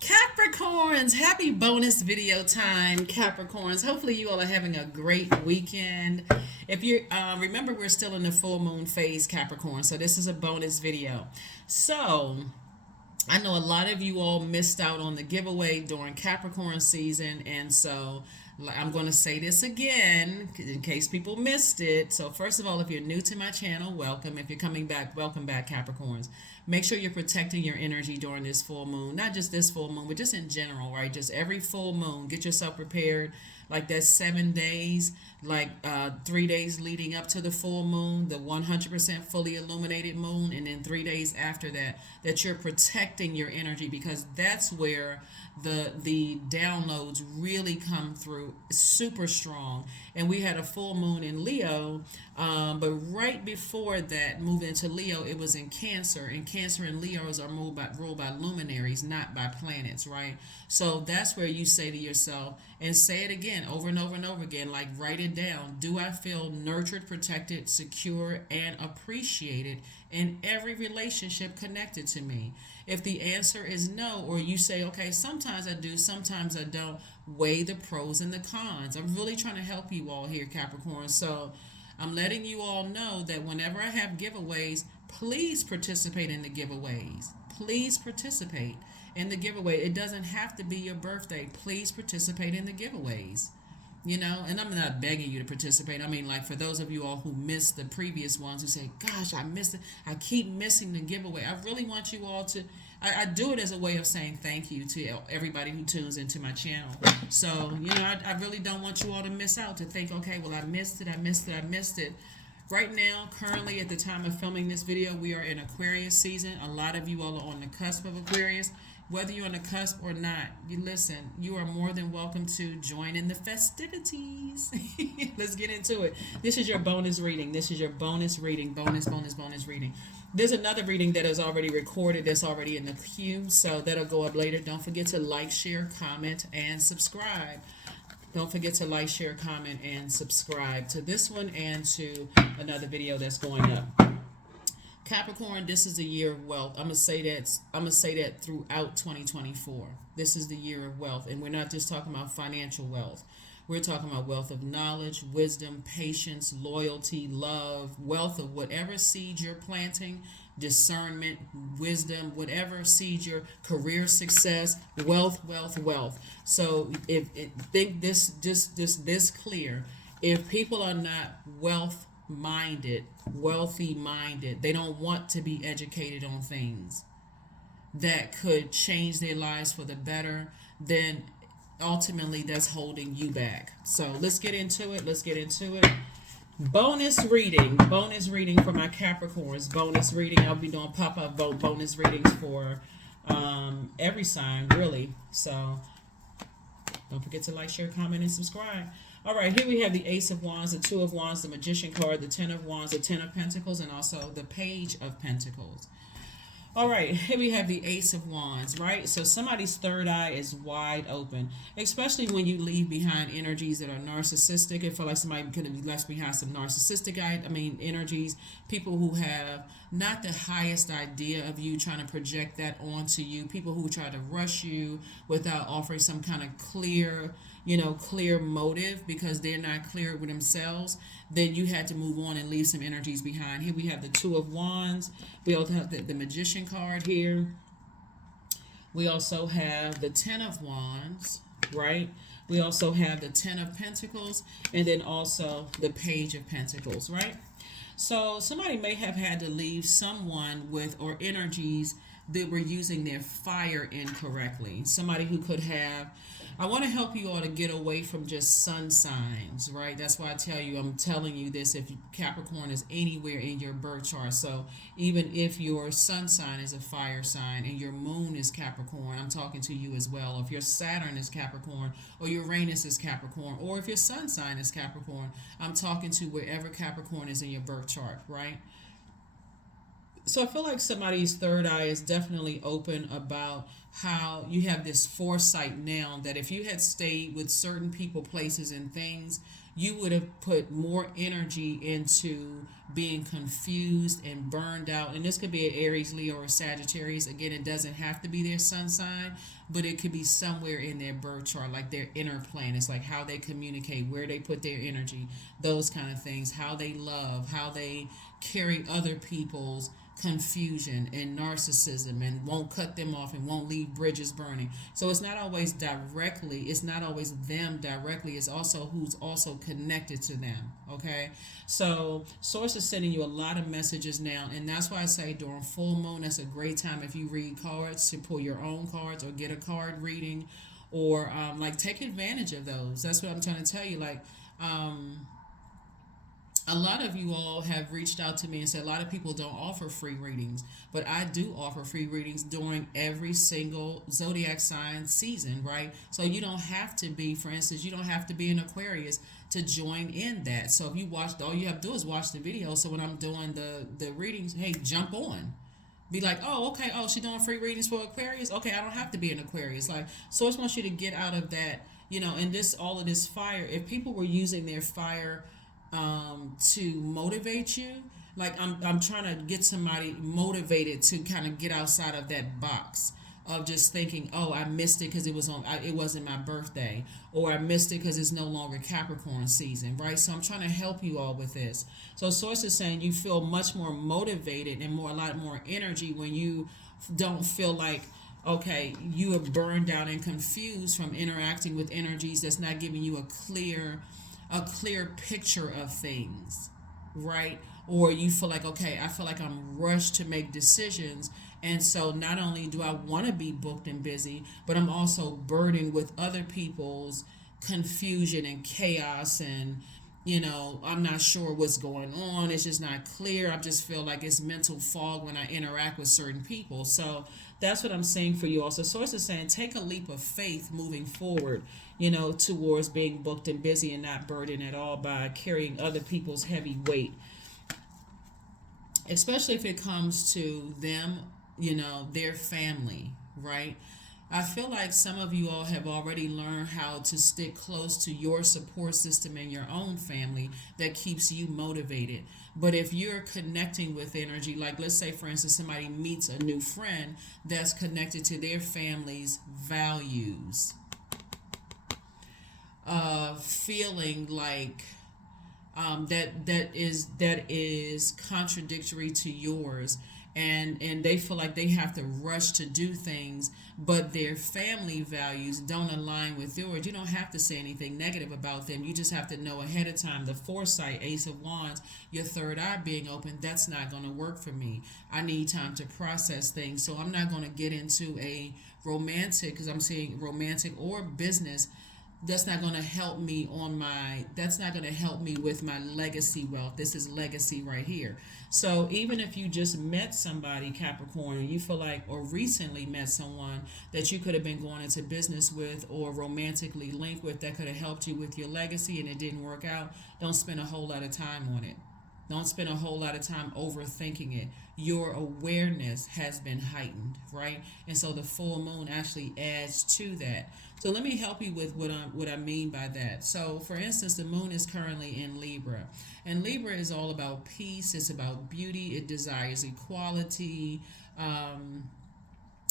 Capricorns, happy bonus video time, Capricorns. Hopefully, you all are having a great weekend. If you remember, we're still in the full moon phase, Capricorn. So this is a bonus video. So I know a lot of you all missed out on the giveaway during Capricorn season, and so I'm going to say this again in case people missed it. So, first of all, if you're new to my channel, welcome. If you're coming back, welcome back, Capricorns. Make sure you're protecting your energy during this full moon, not just this full moon, but just in general, right? Just every full moon, get yourself prepared. Like that 7 days, like 3 days leading up to the full moon, the 100% fully illuminated moon, and then 3 days after that, that you're protecting your energy, because that's where the downloads really come through super strong. And we had a full moon in Leo, but right before that, moving into Leo, it was in Cancer, and Cancer and Leos are ruled by luminaries, not by planets, right? So that's where you say to yourself, and say it again over and over and over again, like write it down. Do I feel nurtured, protected, secure, and appreciated in every relationship connected to me? If the answer is no, or you say, okay, sometimes I do, sometimes I don't, weigh the pros and the cons. I'm really trying to help you all here, Capricorn. So I'm letting you all know that whenever I have giveaways, please participate in the giveaways. Please participate in the giveaway. It doesn't have to be your birthday. Please participate in the giveaways. And I'm not begging you to participate. I mean, like, for those of you all who missed the previous ones, who say, gosh, I missed it, I keep missing the giveaway, I really want you all to, I do it as a way of saying thank you to everybody who tunes into my channel. So, I really don't want you all to miss out, to think, okay, well, I missed it, I missed it, I missed it. Right now, currently, at the time of filming this video, we are in Aquarius season. A lot of you all are on the cusp of Aquarius. Whether you're on the cusp or not, you are more than welcome to join in the festivities. Let's get into it. This is your bonus reading. This is your bonus reading. Bonus reading. There's another reading that is already recorded, that's already in the queue, so that'll go up later. Don't forget to like, share, comment, and subscribe. Don't forget to like, share, comment, and subscribe to this one and to another video that's going up. Capricorn, this is the year of wealth. I'm gonna say that throughout 2024. This is the year of wealth, and we're not just talking about financial wealth. We're talking about wealth of knowledge, wisdom, patience, loyalty, love, wealth of whatever seed you're planting, discernment, wisdom, whatever seed your career success, wealth, wealth, wealth. So think this clear. If people are not wealthy minded, they don't want to be educated on things that could change their lives for the better, then ultimately that's holding you back. So let's get into it. Bonus reading for my Capricorns. Bonus reading. I'll be doing pop-up bonus readings for every sign, really. So don't forget to like, share, comment, and subscribe. All right, here we have the Ace of Wands, the Two of Wands, the Magician card, the Ten of Wands, the Ten of Pentacles, and also the Page of Pentacles. All right, here we have the Ace of Wands, right? So somebody's third eye is wide open, especially when you leave behind energies that are narcissistic. I feel like somebody could have left behind some narcissistic energies, people who have not the highest idea of you, trying to project that onto you, people who try to rush you without offering some kind of clear motive, because they're not clear with themselves. Then you had to move on and leave some energies behind. Here we have the Two of Wands. We also have the Magician card here. We also have the Ten of Wands, right? We also have the Ten of Pentacles, and then also the Page of Pentacles, right? So somebody may have had to leave someone with, or energies that were using their fire incorrectly. Somebody who could have, I want to help you all to get away from just sun signs, right? That's why I'm telling you this if Capricorn is anywhere in your birth chart. So even if your sun sign is a fire sign and your moon is Capricorn, I'm talking to you as well. If your Saturn is Capricorn, or Uranus is Capricorn, or if your sun sign is Capricorn, I'm talking to wherever Capricorn is in your birth chart, right? So I feel like somebody's third eye is definitely open about how you have this foresight now that if you had stayed with certain people, places, and things, you would have put more energy into being confused and burned out. And this could be an Aries, Leo, or Sagittarius. Again, it doesn't have to be their sun sign, but it could be somewhere in their birth chart, like their inner planets, like how they communicate, where they put their energy, those kind of things, how they love, how they carry other people's confusion and narcissism and won't cut them off and won't leave bridges burning. So it's not always directly, it's not always them directly, it's also who's also connected to them. Okay, so source is sending you a lot of messages now, and that's why I say during full moon, that's a great time if you read cards to pull your own cards or get a card reading, or like take advantage of those. That's what I'm trying to tell you. Like a lot of you all have reached out to me and said a lot of people don't offer free readings, but I do offer free readings during every single zodiac sign season, right? So you don't have to be, for instance, you don't have to be an Aquarius to join in that. So if you watched, all you have to do is watch the video. So when I'm doing the readings, hey, jump on. Be like, oh, okay, oh, she's doing free readings for Aquarius. Okay, I don't have to be an Aquarius. Like, Source wants you to get out of that, and this, all of this fire. If people were using their fire to motivate you, like I'm trying to get somebody motivated to kind of get outside of that box of just thinking, oh, I missed it because it wasn't my birthday, or I missed it because it's no longer Capricorn season, right? So I'm trying to help you all with this. So Source is saying you feel much more motivated and a lot more energy when you don't feel like, okay, you are burned out and confused from interacting with energies that's not giving you a clear picture of things, right? Or you feel like, okay, I feel like I'm rushed to make decisions, and so not only do I want to be booked and busy, but I'm also burdened with other people's confusion and chaos, and I'm not sure what's going on. It's just not clear. I just feel like it's mental fog when I interact with certain people. So that's what I'm saying for you also. Source is saying take a leap of faith moving forward, towards being booked and busy and not burdened at all by carrying other people's heavy weight. Especially if it comes to them, their family, right? I feel like some of you all have already learned how to stick close to your support system in your own family that keeps you motivated. But if you're connecting with energy, like let's say, for instance, somebody meets a new friend that's connected to their family's values, feeling like that is contradictory to yours, and they feel like they have to rush to do things, but their family values don't align with yours. You don't have to say anything negative about them. You just have to know ahead of time. The foresight, Ace of Wands, your third eye being open, that's not going to work for me. I need time to process things. So I'm not going to get into a romantic, because I'm saying romantic or business. That's not going to help me with my legacy wealth. This is legacy right here. So even if you just met somebody, Capricorn, you feel like, or recently met someone that you could have been going into business with or romantically linked with that could have helped you with your legacy and it didn't work out, don't spend a whole lot of time on it. Don't spend a whole lot of time overthinking it. Your awareness has been heightened, right? And so the full moon actually adds to that. So let me help you with what I mean by that. So for instance, the moon is currently in Libra. And Libra is all about peace. It's about beauty. It desires equality,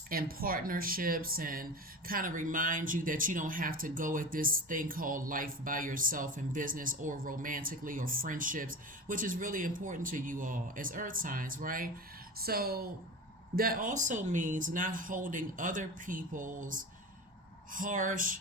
and partnerships, and kind of reminds you that you don't have to go at this thing called life by yourself in business or romantically or friendships, which is really important to you all as earth signs, right? So that also means not holding other people's harsh,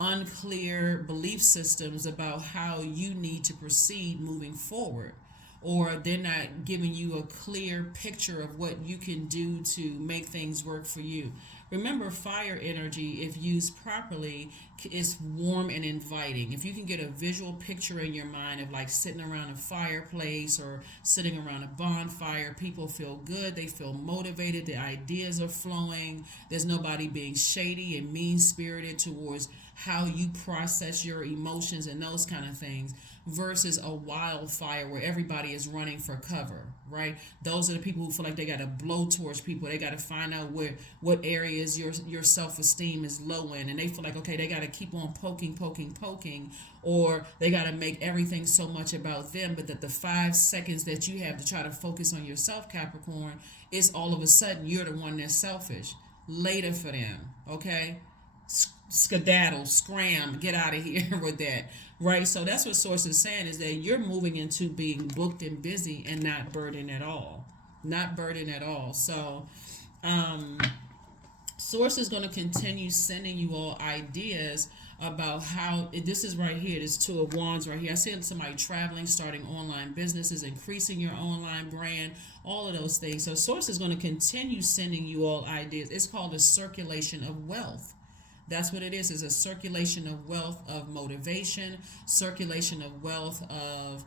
unclear belief systems about how you need to proceed moving forward, or they're not giving you a clear picture of what you can do to make things work for you. Remember, fire energy, if used properly, is warm and inviting. If you can get a visual picture in your mind of like sitting around a fireplace or sitting around a bonfire, people feel good, they feel motivated, the ideas are flowing, there's nobody being shady and mean-spirited towards how you process your emotions and those kind of things, versus a wildfire where everybody is running for cover, right? Those are the people who feel like they got to blow towards people. They got to find out what areas your self-esteem is low in, and they feel like, okay, they got to keep on poking, or they got to make everything so much about them, but that the 5 seconds that you have to try to focus on yourself, Capricorn, is all of a sudden you're the one that's selfish. Later for them, okay? Skedaddle, scram, get out of here with that, right? So that's what Source is saying, is that you're moving into being booked and busy and not burdened at all. Not burdened at all. So, Source is going to continue sending you all ideas about how this is right here. This Two of Wands right here. I see somebody traveling, starting online businesses, increasing your online brand, all of those things. So Source is going to continue sending you all ideas. It's called a circulation of wealth. That's what it is. It's a circulation of wealth, of motivation, circulation of wealth of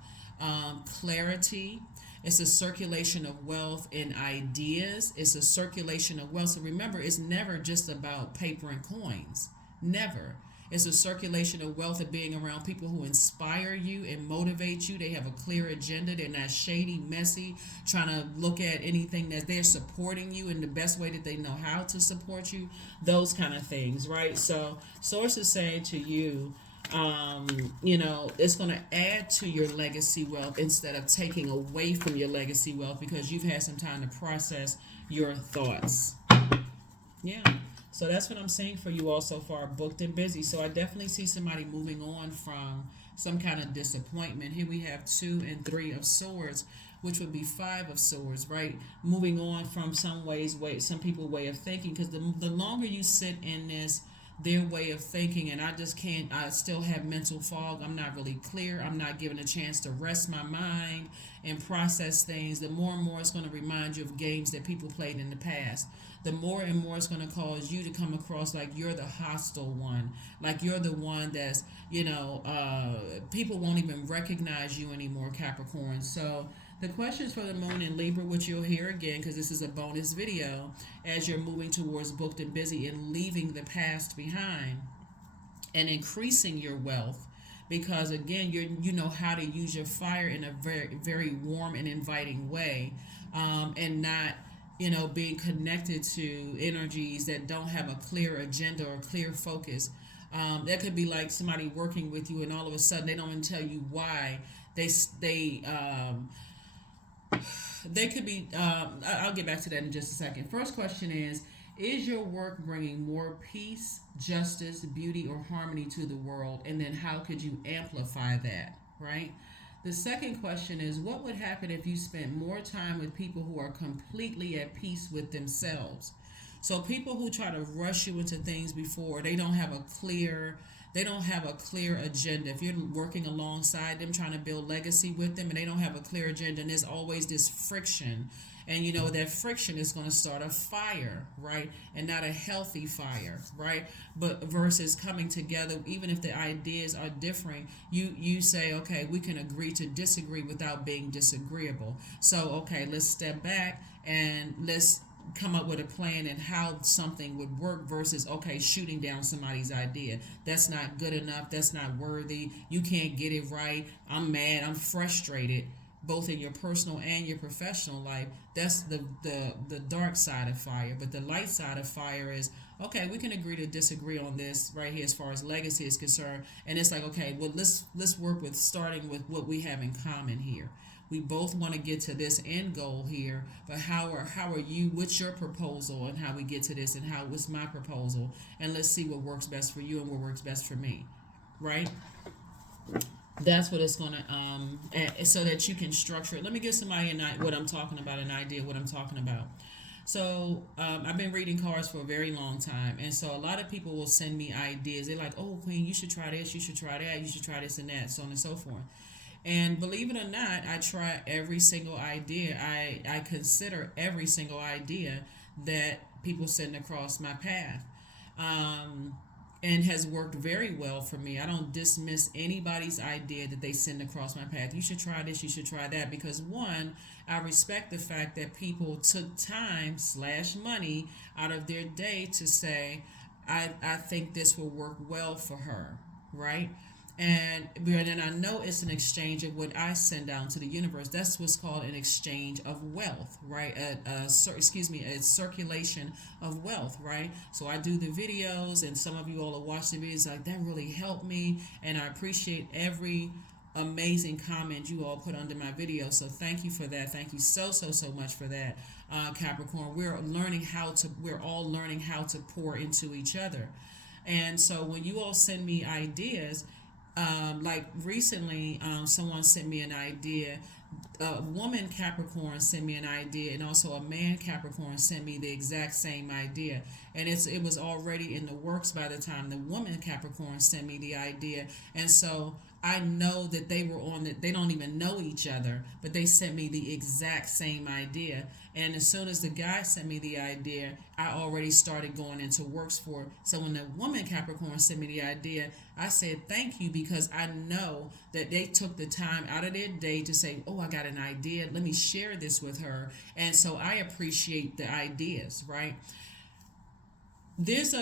clarity. It's a circulation of wealth in ideas. It's a circulation of wealth. So remember, it's never just about paper and coins. Never. It's a circulation of wealth of being around people who inspire you and motivate you. They have a clear agenda. They're not shady, messy, trying to look at anything that they're supporting you in the best way that they know how to support you. Those kind of things, right? So Source is saying to you, it's going to add to your legacy wealth instead of taking away from your legacy wealth, because you've had some time to process your thoughts. Yeah. So that's what I'm saying for you all so far, booked and busy. So I definitely see somebody moving on from some kind of disappointment. Here we have 2 and 3 of Swords, which would be 5 of Swords, right? Moving on from some people's way of thinking, because the longer you sit in this, their way of thinking, and I still have mental fog. I'm not really clear. I'm not given a chance to rest my mind and process things. The more and more it's going to remind you of games that people played in the past. The more and more it's going to cause you to come across like you're the hostile one, like you're the one that's, people won't even recognize you anymore, Capricorn. So the questions for the moon in Libra, which you'll hear again because this is a bonus video, as you're moving towards booked and busy and leaving the past behind and increasing your wealth, because again, you know how to use your fire in a very, very warm and inviting way, and not being connected to energies that don't have a clear agenda or clear focus. That could be like somebody working with you and all of a sudden they don't even tell you why. They could be, I'll get back to that in just a second. First question is your work bringing more peace, justice, beauty, or harmony to the world? And then how could you amplify that, right? The second question is, what would happen if you spent more time with people who are completely at peace with themselves? So people who try to rush you into things before they don't have a clear agenda. If you're working alongside them, trying to build legacy with them, and they don't have a clear agenda, and there's always this friction, and that friction is going to start a fire, right? And not a healthy fire, right? But versus coming together, even if the ideas are different, you say, okay, we can agree to disagree without being disagreeable. So, okay, let's step back and let's come up with a plan and how something would work versus, okay, shooting down somebody's idea. That's not good enough. That's not worthy. You can't get it right. I'm mad. I'm frustrated, both in your personal and your professional life. That's the dark side of fire. But the light side of fire is, okay, we can agree to disagree on this right here as far as legacy is concerned. And it's like, okay, well, let's work with starting with what we have in common here. We both want to get to this end goal here, but how are you? What's your proposal, and how we get to this, and what's my proposal? And let's see what works best for you and what works best for me, right? That's what it's gonna so that you can structure it. Let me give somebody an idea what I'm talking about. So I've been reading cards for a very long time, and so a lot of people will send me ideas. They're like, "Oh, Queen, you should try this. You should try that. You should try this and that, so on and so forth." And believe it or not, I try every single idea. I consider every single idea that people send across my path, and has worked very well for me. I don't dismiss anybody's idea that they send across my path. You should try this, you should try that, because one, I respect the fact that people took time / money out of their day to say, I think this will work well for her, right? And then I know it's an exchange of what I send down to the universe. That's what's called an exchange of wealth, right? A circulation of wealth, right? So I do the videos, and some of you all will watch the videos like that really helped me, and I appreciate every amazing comment you all put under my video. So thank you for that. Thank you so much for that, Capricorn. We're all learning how to pour into each other. And so when you all send me ideas, like recently, someone sent me an idea. A woman Capricorn sent me an idea, and also a man Capricorn sent me the exact same idea. And it was already in the works by the time the woman Capricorn sent me the idea. And so I know that they were on that. They don't even know each other, but they sent me the exact same idea. And as soon as the guy sent me the idea, I already started going into works for it. So when the woman Capricorn sent me the idea, I said thank you, because I know that they took the time out of their day to say, oh, I got an idea. Let me share this with her. And so I appreciate the ideas, right? There's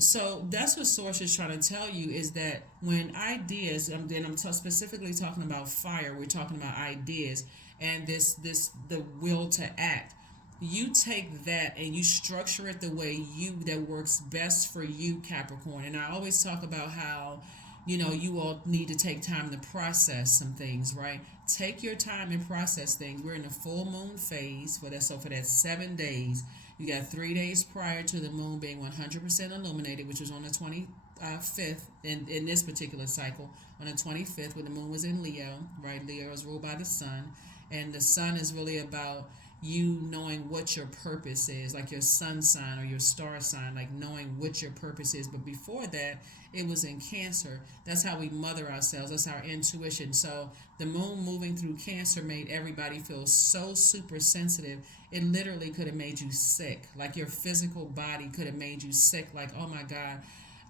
so that's what Source is trying to tell you, is that when ideas, then I'm specifically talking about fire, we're talking about ideas, and the will to act. You take that and you structure it the way that works best for you, Capricorn. And I always talk about how, you all need to take time to process some things, right? Take your time and process things. We're in the full moon phase for that. So for that 7 days, you got 3 days prior to the moon being 100% illuminated, which was on the 25th in this particular cycle, on the 25th, when the moon was in Leo, right? Leo is ruled by the sun, and the sun is really about you knowing what your purpose is, like your sun sign or your star sign, like knowing what your purpose is. But before that, it was in Cancer. That's how we mother ourselves. That's our intuition. So the moon moving through Cancer made everybody feel so super sensitive. It literally could have made you sick. Like your physical body could have made you sick. Like, oh my God,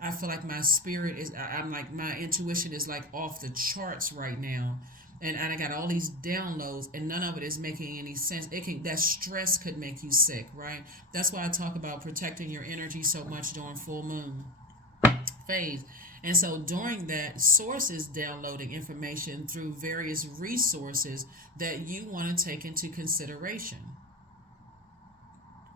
I feel like my spirit is, I'm like, my intuition is like off the charts right now. And I got all these downloads, and none of it is making any sense. That stress could make you sick, right? That's why I talk about protecting your energy so much during full moon phase. And so during that, Source is downloading information through various resources that you want to take into consideration.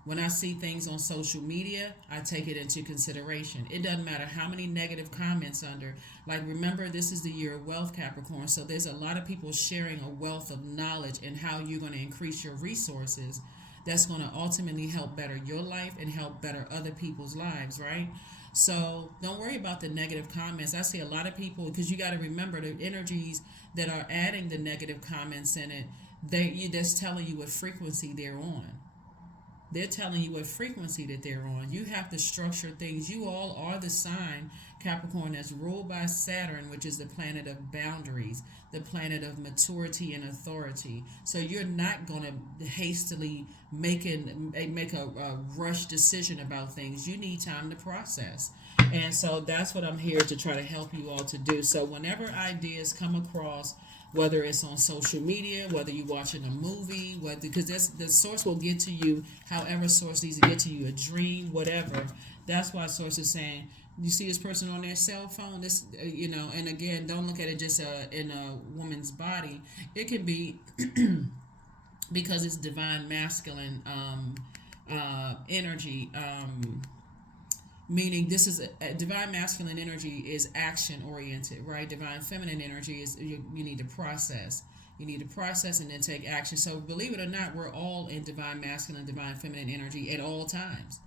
When I see things on social media, I take it into consideration. It doesn't matter how many negative comments under. Like, remember, this is the year of wealth, Capricorn. So there's a lot of people sharing a wealth of knowledge and how you're going to increase your resources. That's going to ultimately help better your life and help better other people's lives, right? So don't worry about the negative comments. I see a lot of people, because you got to remember the energies that are adding the negative comments in it, that's telling you what frequency they're on. They're telling you what frequency that they're on. You have to structure things. You all are the sign, Capricorn, that's ruled by Saturn, which is the planet of boundaries, the planet of maturity and authority. So you're not going to hastily make a rush decision about things. You need time to process. And so that's what I'm here to try to help you all to do. So whenever ideas come across, whether it's on social media, whether you're watching a movie, because the Source will get to you however Source needs to get to you, a dream, whatever. That's why Source is saying, you see this person on their cell phone, and again, don't look at it just in a woman's body. It can be because it's divine masculine energy. Meaning this is a divine masculine energy is action oriented, right? Divine feminine energy is you need to process. You need to process and then take action. So believe it or not, we're all in divine masculine, divine feminine energy at all times.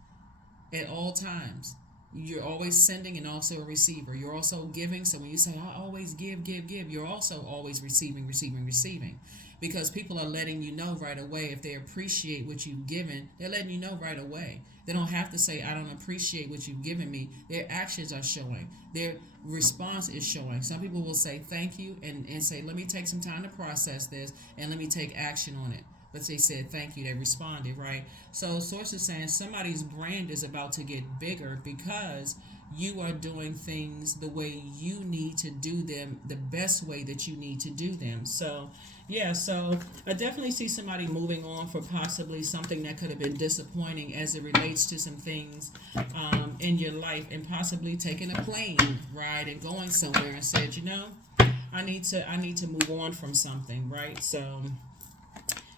At all times. You're always sending and also a receiver. You're also giving. So when you say, I always give, you're also always receiving. Because people are letting you know right away. If they appreciate what you've given, they're letting you know right away. They don't have to say, I don't appreciate what you've given me. Their actions are showing. Their response is showing. Some people will say thank you and say, let me take some time to process this and let me take action on it. But they said thank you, they responded, right? So Source is saying somebody's brand is about to get bigger because you are doing things the way you need to do them, the best way that you need to do them. So yeah, so I definitely see somebody moving on for possibly something that could have been disappointing as it relates to some things in your life and possibly taking a plane ride and going somewhere and said, I need to move on from something, right? So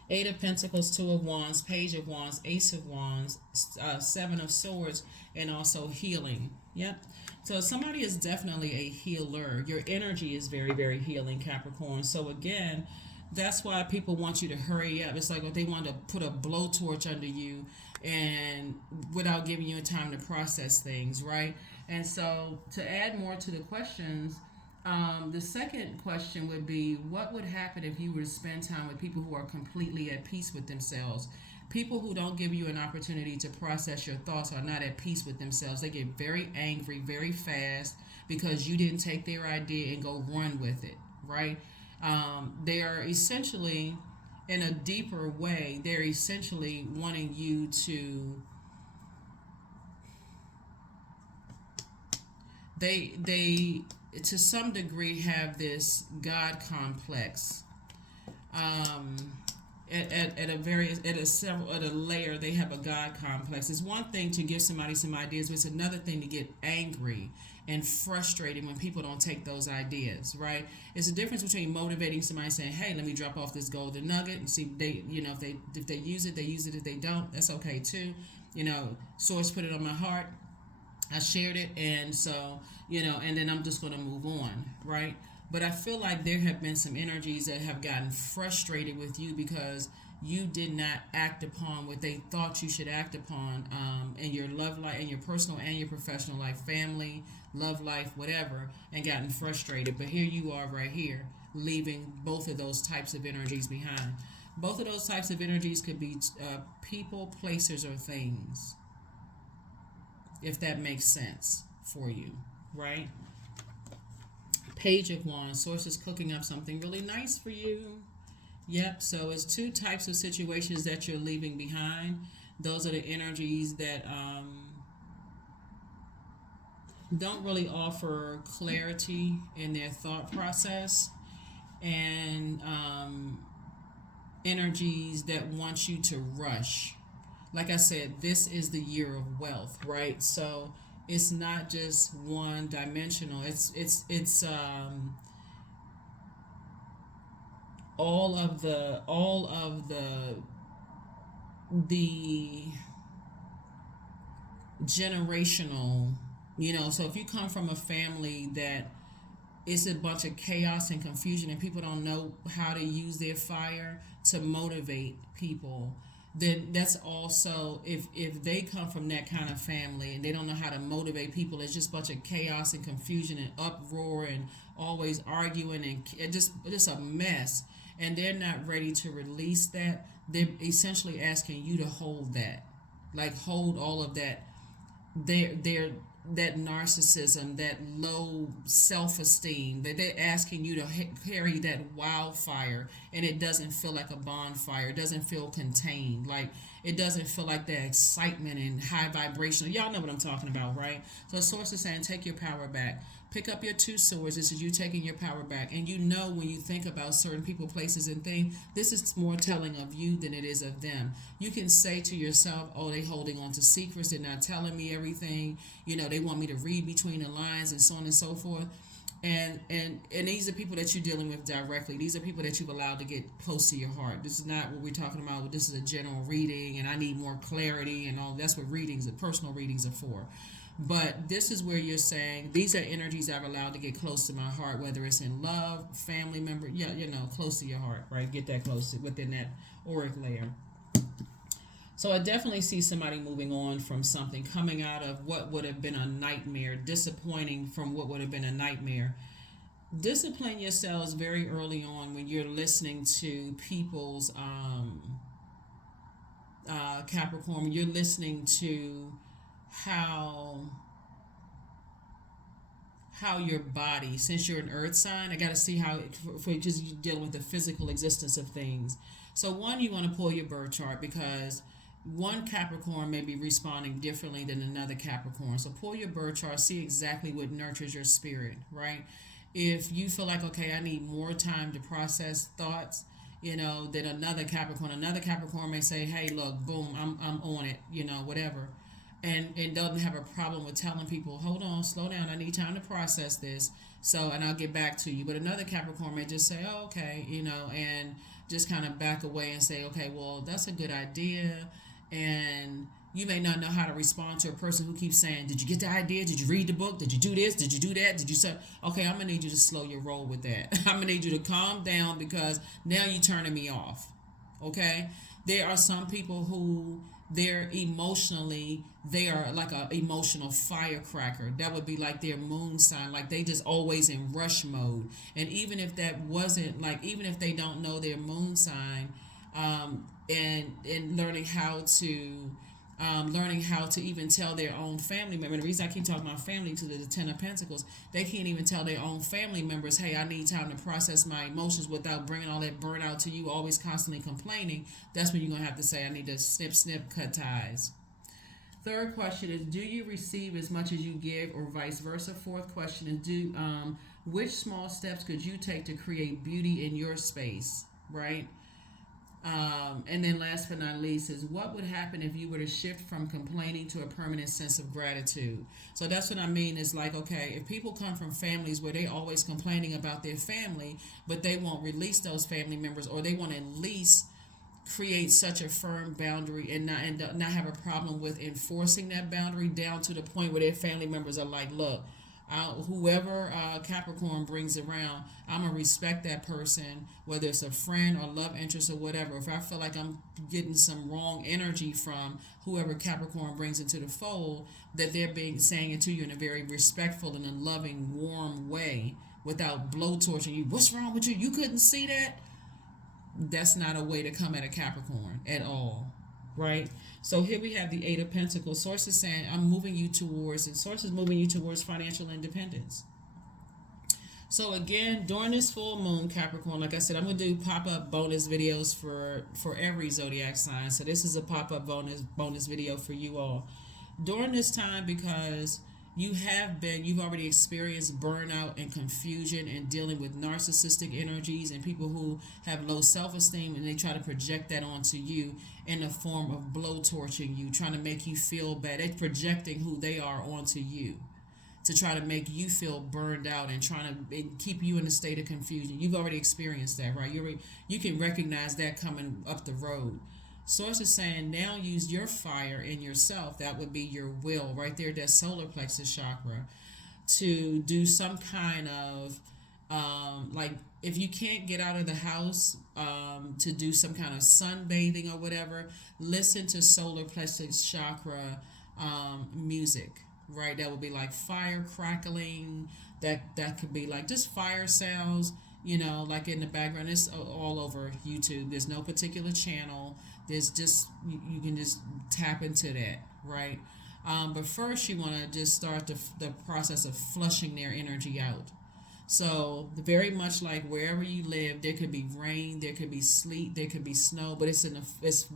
Eight of Pentacles, Two of Wands, Page of Wands, Ace of Wands, Seven of Swords, and also healing. Yep. So somebody is definitely a healer. Your energy is very, very healing, Capricorn. So again, that's why people want you to hurry up. It's like if they want to put a blowtorch under you and without giving you time to process things, right? And so to add more to the questions, the second question would be, what would happen if you were to spend time with people who are completely at peace with themselves? People who don't give you an opportunity to process your thoughts are not at peace with themselves. They get very angry very fast because you didn't take their idea and go run with it, right? They are essentially, in a deeper way, they're essentially wanting you they to some degree have this God complex. At a layer, they have a God complex. It's one thing to give somebody some ideas, but it's another thing to get angry and frustrated when people don't take those ideas, right? It's a difference between motivating somebody saying, hey, let me drop off this golden nugget and see if they, if they use it, they use it. If they don't, that's okay too. Source put it on my heart. I shared it, and so, and then I'm just going to move on, right? But I feel like there have been some energies that have gotten frustrated with you because you did not act upon what they thought you should act upon in your love life, in your personal and your professional life, family, love life, whatever, and gotten frustrated. But here you are right here, leaving both of those types of energies behind. Both of those types of energies could be people, places, or things, if that makes sense for you, right? Page of Wands, source is cooking up something really nice for you. Yep, so it's two types of situations that you're leaving behind. Those are the energies that don't really offer clarity in their thought process, and energies that want you to rush. Like I said, this is the year of wealth, right? So it's not just one dimensional. It's all of the generational, so if you come from a family that it's a bunch of chaos and confusion and people don't know how to use their fire to motivate people, then that's also, if they come from that kind of family and they don't know how to motivate people, it's just a bunch of chaos and confusion and uproar and always arguing and just a mess, and they're not ready to release that. They're essentially asking you to hold that, like hold all of that, that narcissism, that low self-esteem, that they're asking you to carry that wildfire, and it doesn't feel like a bonfire. It doesn't feel contained. Like, it doesn't feel like that excitement and high vibration. Y'all know what I'm talking about, right? So the source is saying, take your power back. Pick up your two swords. This is you taking your power back. And when you think about certain people, places, and things, this is more telling of you than it is of them. You can say to yourself, oh, they holding on to secrets. They're not telling me everything. They want me to read between the lines and so on and so forth. And these are people that you're dealing with directly. These are people that you've allowed to get close to your heart. This is not what we're talking about. This is a general reading, and I need more clarity and all. That's what personal readings are for. But this is where you're saying, these are energies I've allowed to get close to my heart, whether it's in love, family member, close to your heart, right? Get that close within that auric layer. So I definitely see somebody moving on from something, coming out of what would have been a nightmare, disappointing from what would have been a nightmare. Discipline yourselves very early on when you're listening to people's Capricorn, when you're listening to how your body, since you're an earth sign, I got to see how, for just you dealing with the physical existence of things. So one, you want to pull your birth chart, because one Capricorn may be responding differently than another Capricorn. So pull your birth chart, see exactly what nurtures your spirit, right? If you feel like, okay, I need more time to process thoughts, than another Capricorn may say, hey, look, boom, I'm on it, whatever. and doesn't have a problem with telling people, hold on, slow down, I need time to process this, so, and I'll get back to you. But another Capricorn may just say, oh, okay, and just kind of back away and say, okay, well, that's a good idea. And you may not know how to respond to a person who keeps saying, did you get the idea? Did you read the book? Did you do this? Did you do that? Did you say, okay, I'm going to need you to slow your roll with that. I'm going to need you to calm down, because now you're turning me off. Okay? There are some people who they are like a emotional firecracker. That would be like their moon sign, like they just always in rush mode. And even if that wasn't, like, even if they don't know their moon sign, and learning how to even tell their own family member. The reason I keep talking about family, to the Ten of Pentacles, they can't even tell their own family members, hey, I need time to process my emotions, without bringing all that burnout to you, always constantly complaining. That's when you're going to have to say, I need to snip, cut ties. Third question is, do you receive as much as you give, or vice versa? Fourth question is, which small steps could you take to create beauty in your space, right? And then last but not least is, what would happen if you were to shift from complaining to a permanent sense of gratitude? So that's what I mean, is like, okay, if people come from families where they always complaining about their family, but they won't release those family members, or they want to at least create such a firm boundary and not have a problem with enforcing that boundary, down to the point where their family members are like, look, whoever Capricorn brings around, I'm going to respect that person, whether it's a friend or love interest or whatever. If I feel like I'm getting some wrong energy from whoever Capricorn brings into the fold, that they're saying it to you in a very respectful and a loving, warm way, without blowtorching you. What's wrong with you? You couldn't see that? That's not a way to come at a Capricorn at all, right? So here we have the Eight of Pentacles. Source is saying, I'm moving you towards, and Source is moving you towards financial independence. So again, during this full moon, Capricorn, like I said, I'm going to do pop-up bonus videos for every zodiac sign. So this is a pop-up bonus video for you all. During this time, because you've already experienced burnout and confusion and dealing with narcissistic energies and people who have low self-esteem, and they try to project that onto you in the form of blowtorching you, trying to make you feel bad. They're projecting who they are onto you to try to make you feel burned out and trying to keep you in a state of confusion. You've already experienced that, right? You can recognize that coming up the road. Source is saying, now use your fire in yourself. That would be your will right there, that solar plexus chakra, to do some kind of like, if you can't get out of the house, to do some kind of sunbathing or whatever, listen to solar plexus chakra music, right? That would be like fire crackling. That could be like just fire sounds, like in the background. It's all over YouTube. There's no particular channel. There's just, you can just tap into that, right? But first you want to just start the process of flushing their energy out. So very much like wherever you live, there could be rain, there could be sleet, there could be snow, but it's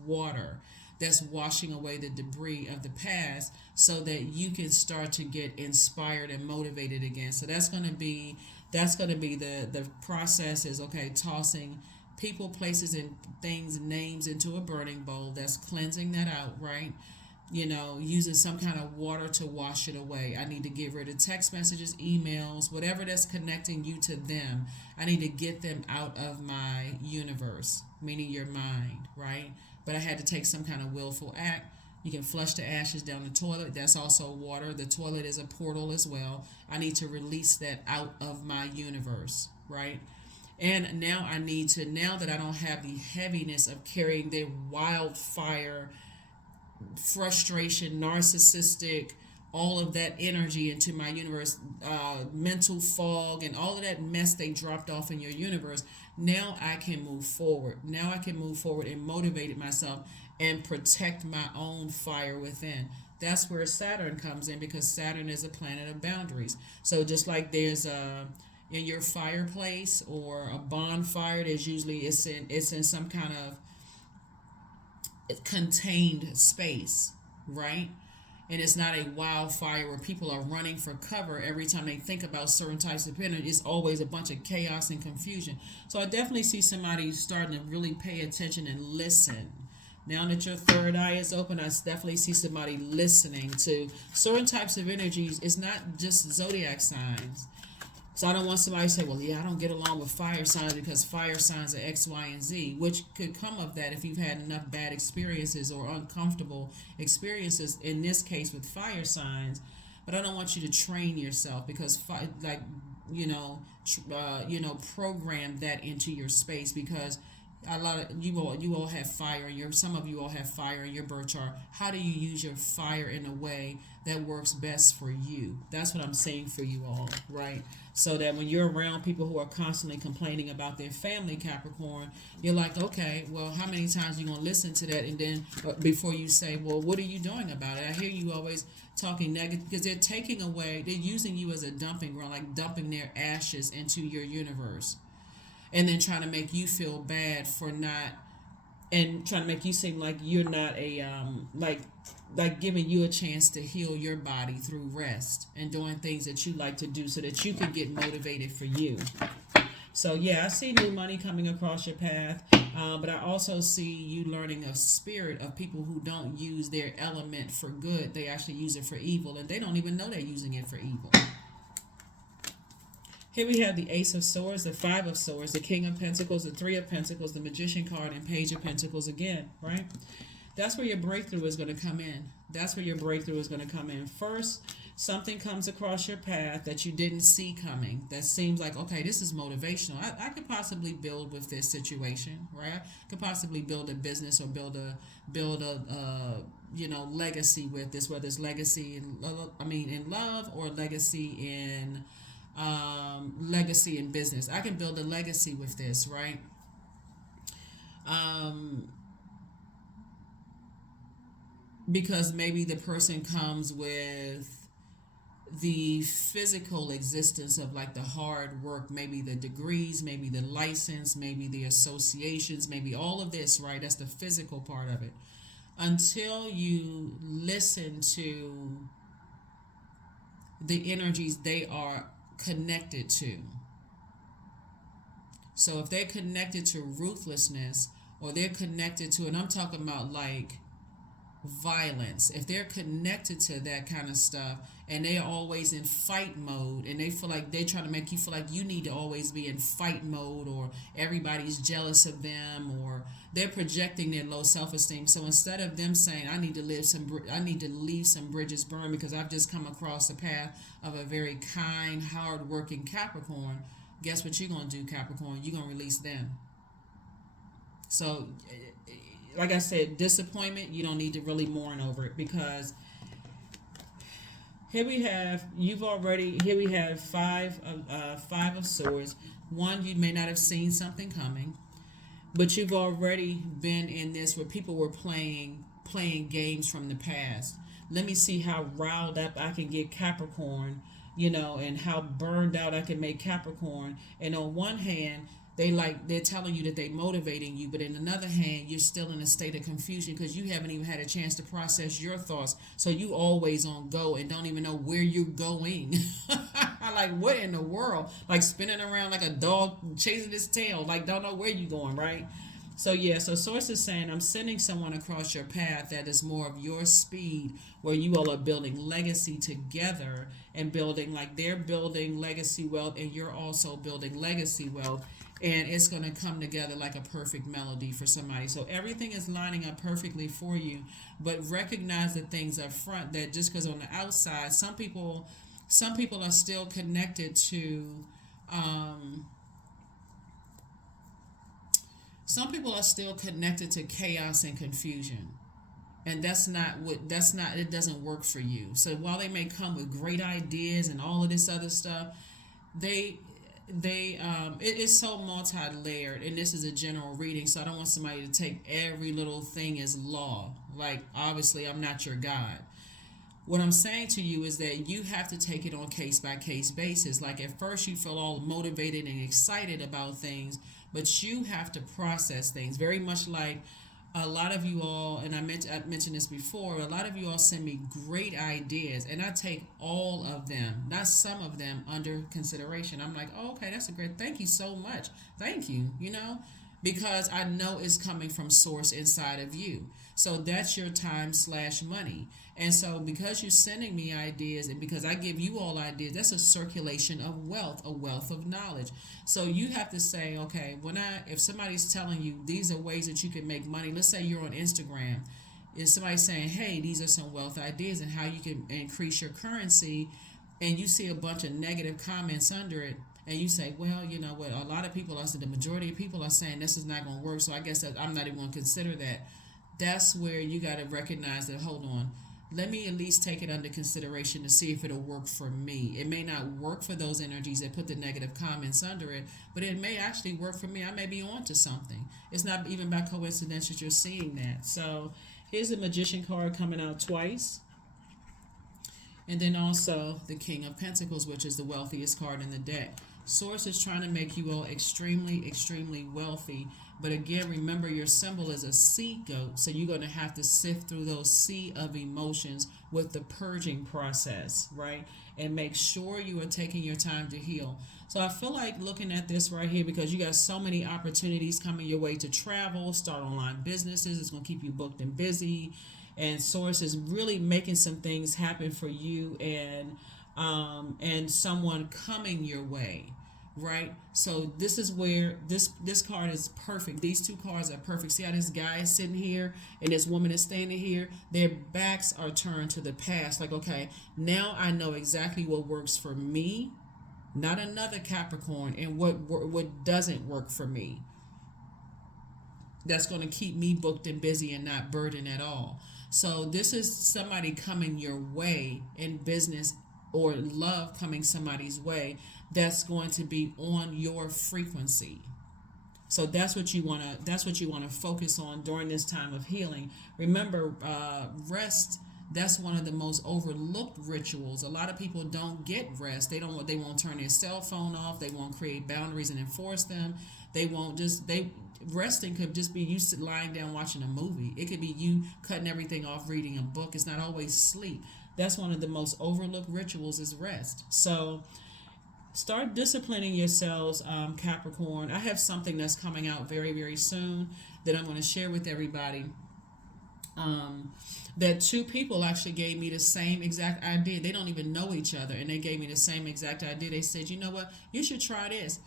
water that's washing away the debris of the past, so that you can start to get inspired and motivated again. So that's going to be the process is, okay, tossing people, places, and things, names into a burning bowl. That's cleansing that out, right? Using some kind of water to wash it away. I need to get rid of text messages, emails, whatever that's connecting you to them. I need to get them out of my universe, meaning your mind, right? But I had to take some kind of willful act. You can flush the ashes down the toilet. That's also water. The toilet is a portal as well. I need to release that out of my universe, right? And now now that I don't have the heaviness of carrying the wildfire, frustration, narcissistic, all of that energy into my universe, mental fog, and all of that mess they dropped off in your universe, now I can move forward. Now I can move forward and motivate myself and protect my own fire within. That's where Saturn comes in, because Saturn is a planet of boundaries. So just like there's in your fireplace or a bonfire, there's usually it's in some kind of contained space, right? And it's not a wildfire where people are running for cover every time they think about certain types of energy. It's always a bunch of chaos and confusion. So I definitely see somebody starting to really pay attention and listen Now that your third eye is open, I definitely see somebody listening to certain types of energies. It's not just zodiac signs. So I don't want somebody to say, well, yeah, I don't get along with fire signs because fire signs are X, Y, and Z, which could come of that if you've had enough bad experiences or uncomfortable experiences, in this case with fire signs. But I don't want you to train yourself because, program that into your space because a lot of you all have fire in your some of you all have fire in your birth chart. How do you use your fire in a way that works best for you? That's what I'm saying for you all, right? So that when you're around people who are constantly complaining about their family, Capricorn, you're like, okay, well, how many times are you gonna listen to that, and then before you say, well, what are you doing about it? I hear you always talking negative because they're taking away, they're using you as a dumping ground, like dumping their ashes into your universe, and then trying to make you feel bad for not, and trying to make you seem like you're not a like giving you a chance to heal your body through rest and doing things that you like to do so that you can get motivated for you. So yeah, I see new money coming across your path, but I also see you learning a spirit of people who don't use their element for good. They actually use it for evil, and they don't even know they're using it for evil. Here we have the Ace of Swords, the Five of Swords, the King of Pentacles, the Three of Pentacles, the Magician card, and Page of Pentacles again, right? That's where your breakthrough is going to come in. That's where your breakthrough is going to come in. First, something comes across your path that you didn't see coming. That seems like, okay, this is motivational. I could possibly build with this situation, right? I could possibly build a business or build a legacy with this, whether it's legacy in love or legacy in business. I can build a legacy with this, right? Because maybe the person comes with the physical existence of like the hard work, maybe the degrees, maybe the license, maybe the associations, maybe all of this, right? That's the physical part of it. Until you listen to the energies they are connected to. So if they're connected to ruthlessness, or they're connected to, and I'm talking about like violence, if they're connected to that kind of stuff and they're always in fight mode, and they feel like they're trying to make you feel like you need to always be in fight mode, or everybody's jealous of them, or they're projecting their low self-esteem. So instead of them saying, I need to leave some bridges burned because I've just come across the path of a very kind, hard-working Capricorn, guess what you're going to do, Capricorn? You're going to release them. So like I said, disappointment, you don't need to really mourn over it, because here we have five of swords. One, you may not have seen something coming, but you've already been in this where people were playing games from the past. Let me see how riled up I can get Capricorn, and how burned out I can make Capricorn. And on one hand, they're telling you that they're motivating you, but in another hand, you're still in a state of confusion because you haven't even had a chance to process your thoughts. So you always on go and don't even know where you're going. Like, what in the world? Like spinning around like a dog chasing its tail. Like, don't know where you're going, right? So yeah, so Source is saying, I'm sending someone across your path that is more of your speed, where you all are building legacy together and they're building legacy wealth and you're also building legacy wealth. And it's going to come together like a perfect melody for somebody. So everything is lining up perfectly for you, but recognize the things up front, that just because on the outside, some people are still connected to chaos and confusion. And it doesn't work for you. So while they may come with great ideas and all of this other stuff, it is so multi-layered, and this is a general reading, so I don't want somebody to take every little thing as law. Like, obviously I'm not your God. What I'm saying to you is that you have to take it on case by case basis. Like, at first you feel all motivated and excited about things, but you have to process things. Very much like a lot of you all, and I mentioned this before, a lot of you all send me great ideas, and I take all of them, not some of them, under consideration. I'm like, oh, okay, that's a great, thank you so much. Thank you, because I know it's coming from source inside of you. So that's your time slash money. And so because you're sending me ideas and because I give you all ideas, that's a circulation of wealth, a wealth of knowledge. So you have to say, okay, if somebody's telling you these are ways that you can make money, let's say you're on Instagram, is somebody saying, hey, these are some wealth ideas and how you can increase your currency, and you see a bunch of negative comments under it, and you say, well, you know what, a lot of people the majority of people are saying this is not going to work, so I guess that I'm not even going to consider that. That's where you got to recognize that, hold on, let me at least take it under consideration to see if it'll work for me. It may not work for those energies that put the negative comments under it, but it may actually work for me. I may be on to something. It's not even by coincidence that you're seeing that. So here's the Magician card coming out twice. And then also the King of Pentacles, which is the wealthiest card in the deck. Source is trying to make you all extremely, extremely wealthy. But again, remember your symbol is a sea goat. So you're going to have to sift through those sea of emotions with the purging process, right? And make sure you are taking your time to heal. So I feel like looking at this right here, because you got so many opportunities coming your way to travel, start online businesses. It's going to keep you booked and busy. And Source is really making some things happen for you and someone coming your way, right? So this is where this card is perfect. These two cards are perfect. See how this guy is sitting here and this woman is standing here? Their backs are turned to the past. Like, okay, now I know exactly what works for me, not another Capricorn, and what doesn't work for me. That's going to keep me booked and busy and not burdened at all. So this is somebody coming your way in business or love coming somebody's way that's going to be on your frequency. So that's what you want to focus on during this time of healing. Remember, rest. That's one of the most overlooked rituals. A lot of people don't get rest. They won't turn their cell phone off. They won't create boundaries and enforce them. Resting could just be you lying down watching a movie. It could be you cutting everything off, reading a book. It's not always sleep. That's one of the most overlooked rituals is rest. So start disciplining yourselves, Capricorn. I have something that's coming out very, very soon that I'm going to share with everybody. That two people actually gave me the same exact idea. They don't even know each other, and they gave me the same exact idea. They said, you know what, you should try this.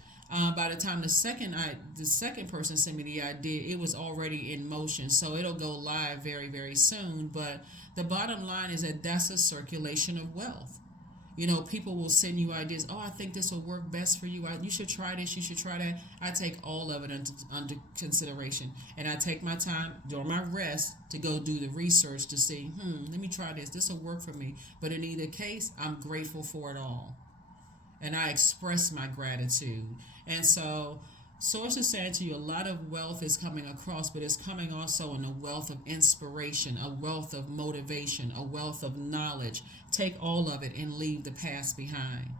By the time the second person sent me the idea, it was already in motion. So it'll go live very, very soon. But the bottom line is that that's a circulation of wealth. You know, people will send you ideas. Oh, I think this will work best for you. You should try this. You should try that. I take all of it under consideration. And I take my time during my rest to go do the research to see, let me try this. This will work for me. But in either case, I'm grateful for it all. And I express my gratitude. And so Source is saying to you, a lot of wealth is coming across, but it's coming also in a wealth of inspiration, a wealth of motivation, a wealth of knowledge. Take all of it and leave the past behind.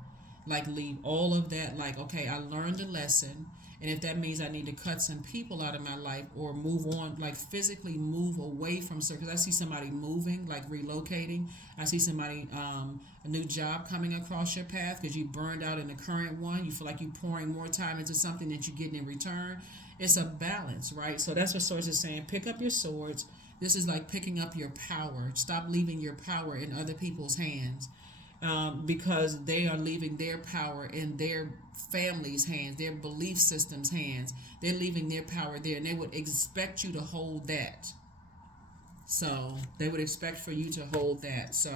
Like, leave all of that. Like, okay, I learned a lesson. And if that means I need to cut some people out of my life or move on, like physically move away from certain, because I see somebody moving, like relocating. I see somebody, a new job coming across your path because you burned out in the current one. You feel like you're pouring more time into something that you're getting in return. It's a balance, right? So that's what Source is saying. Pick up your swords. This is like picking up your power. Stop leaving your power in other people's hands. Because they are leaving their power in their family's hands, their belief system's hands. They're leaving their power there, and they would expect you to hold that. So they would expect for you to hold that. So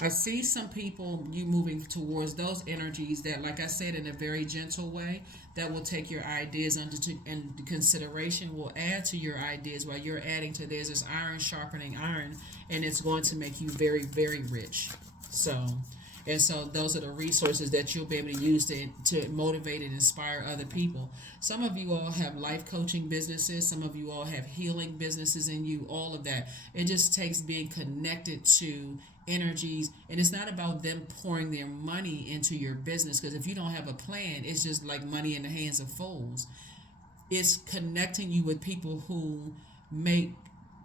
I see some people, you moving towards those energies that, like I said, in a very gentle way, that will take your ideas into consideration, will add to your ideas while you're adding to theirs. It's iron sharpening iron, and it's going to make you very, very rich. So those are the resources that you'll be able to use to motivate and inspire other people. Some of you all have life coaching businesses. Some of you all have healing businesses in you, all of that. It just takes being connected to energies, and it's not about them pouring their money into your business, because if you don't have a plan, it's just like money in the hands of fools. It's connecting you with people who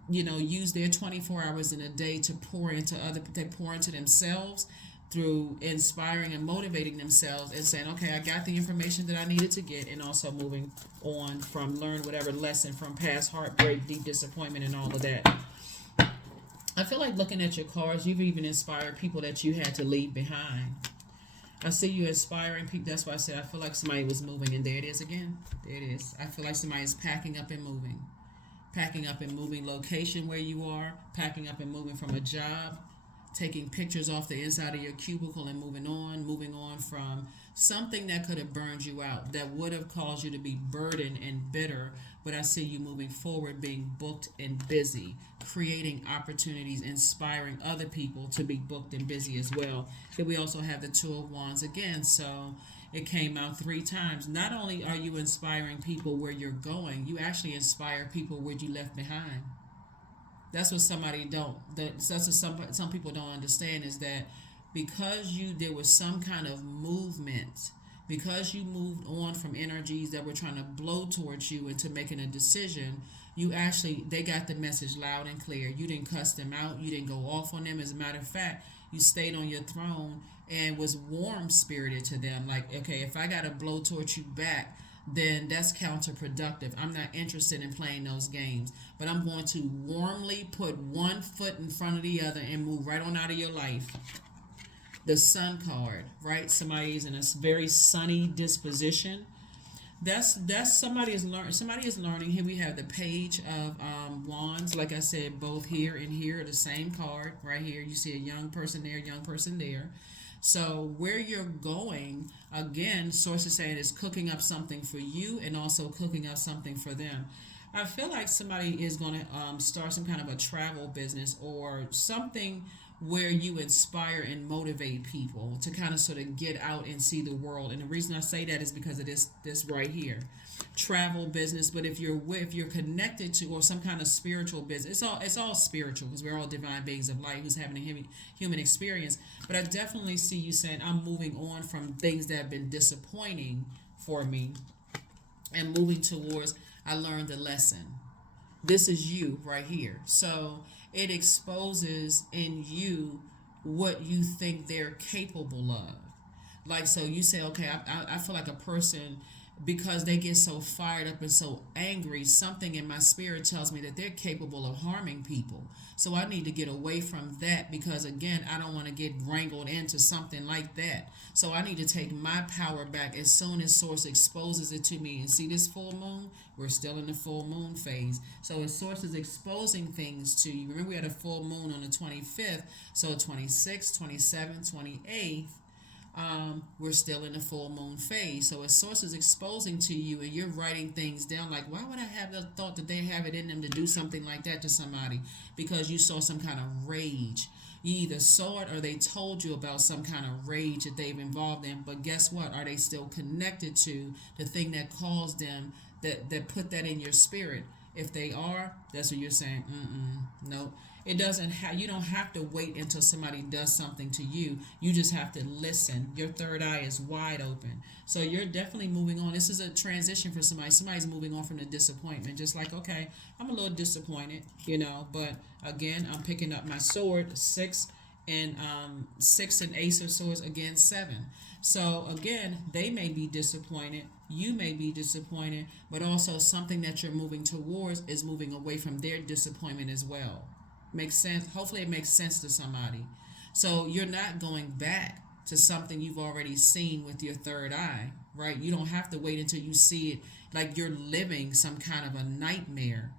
use their 24 hours in a day to pour into themselves through inspiring and motivating themselves and saying, okay, I got the information that I needed to get, and also moving on from learn whatever lesson from past heartbreak, deep disappointment, and all of that. I feel like looking at your cards, you've even inspired people that you had to leave behind. I see you inspiring people. That's why I said I feel like somebody was moving, and there it is again. There it is. I feel like somebody is packing up and moving. Packing up and moving location where you are, packing up and moving from a job, taking pictures off the inside of your cubicle and moving on from something that could have burned you out, that would have caused you to be burdened and bitter. But I see you moving forward, being booked and busy, creating opportunities, inspiring other people to be booked and busy as well. Then we also have the Two of Wands again. So it came out 3 times. Not only are you inspiring people where you're going, you actually inspire people where you left behind. That's what some people don't understand, is that because there was some kind of movement, because you moved on from energies that were trying to blow towards you into making a decision, they got the message loud and clear. You didn't cuss them out. You didn't go off on them. As a matter of fact, you stayed on your throne and was warm spirited to them. Like, okay, if I got to blow towards you back, then that's counterproductive. I'm not interested in playing those games, but I'm going to warmly put one foot in front of the other and move right on out of your life. The Sun card, right? Somebody is in a very sunny disposition. That's somebody is learning. Here we have the Page of Wands. Like I said, both here and here are the same card. Right here, you see a young person there, young person there. So where you're going, again, source is saying is cooking up something for you and also cooking up something for them. I feel like somebody is going to start some kind of a travel business or something where you inspire and motivate people to kind of sort of get out and see the world. And the reason I say that is because of this right here, travel business. But if you're connected to or some kind of spiritual business, it's all spiritual, because we're all divine beings of light who's having a human experience. But I definitely see you saying, I'm moving on from things that have been disappointing for me and moving towards, I learned a lesson. This is you right here. So it exposes in you what you think they're capable of. Like, so you say, okay, I feel like a person, because they get so fired up and so angry, something in my spirit tells me that they're capable of harming people. So I need to get away from that, because again, I don't want to get wrangled into something like that. So I need to take my power back as soon as Source exposes it to me. And see this full moon? We're still in the full moon phase. So as Source is exposing things to you, remember we had a full moon on the 25th, so 26th, 27th, 28th, we're still in the full moon phase. So as Source is exposing to you and you're writing things down, like, why would I have the thought that they have it in them to do something like that to somebody? Because you saw some kind of rage. You either saw it or they told you about some kind of rage that they've involved in. But guess what? Are they still connected to the thing that caused them, that put that in your spirit? If they are, that's what you're saying. No. It doesn't you don't have to wait until somebody does something to you. You just have to listen. Your third eye is wide open. So you're definitely moving on. This is a transition for somebody. Somebody's moving on from the disappointment. Just like, okay, I'm a little disappointed, but again, I'm picking up my sword, 6 and Ace of Swords, again 7. So again, they may be disappointed. You may be disappointed, but also something that you're moving towards is moving away from their disappointment as well. Makes sense? Hopefully it makes sense to somebody. So you're not going back to something you've already seen with your third eye, right? You don't have to wait until you see it like you're living some kind of a nightmare.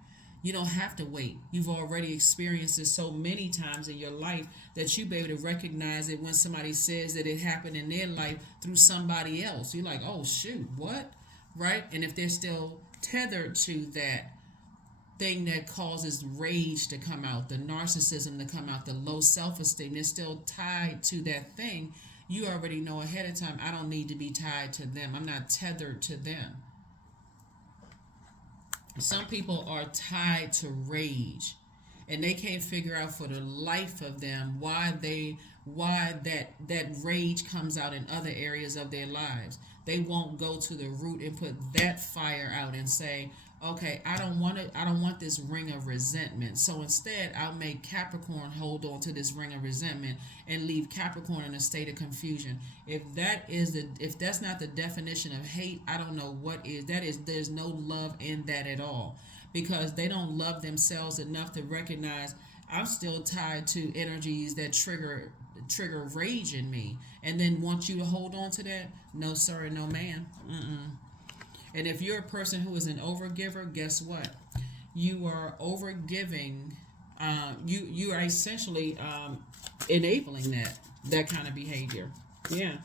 You don't have to wait. You've already experienced it so many times in your life that you'll be able to recognize it when somebody says that it happened in their life through somebody else. You're like, oh, shoot, what? Right? And if they're still tethered to that thing that causes rage to come out, the narcissism to come out, the low self-esteem, they're still tied to that thing. You already know ahead of time, I don't need to be tied to them. I'm not tethered to them. Some people are tied to rage, and they can't figure out for the life of them why that rage comes out in other areas of their lives. They won't go to the root and put that fire out and say, okay, I don't want this ring of resentment. So instead, I'll make Capricorn hold on to this ring of resentment and leave Capricorn in a state of confusion. If that's not the definition of hate, I don't know what is. That is, there's no love in that at all, because they don't love themselves enough to recognize I'm still tied to energies that trigger rage in me, and then want you to hold on to that. No sir and no ma'am. And if you're a person who is an overgiver, guess what? You are overgiving. You are essentially enabling that kind of behavior. Yeah.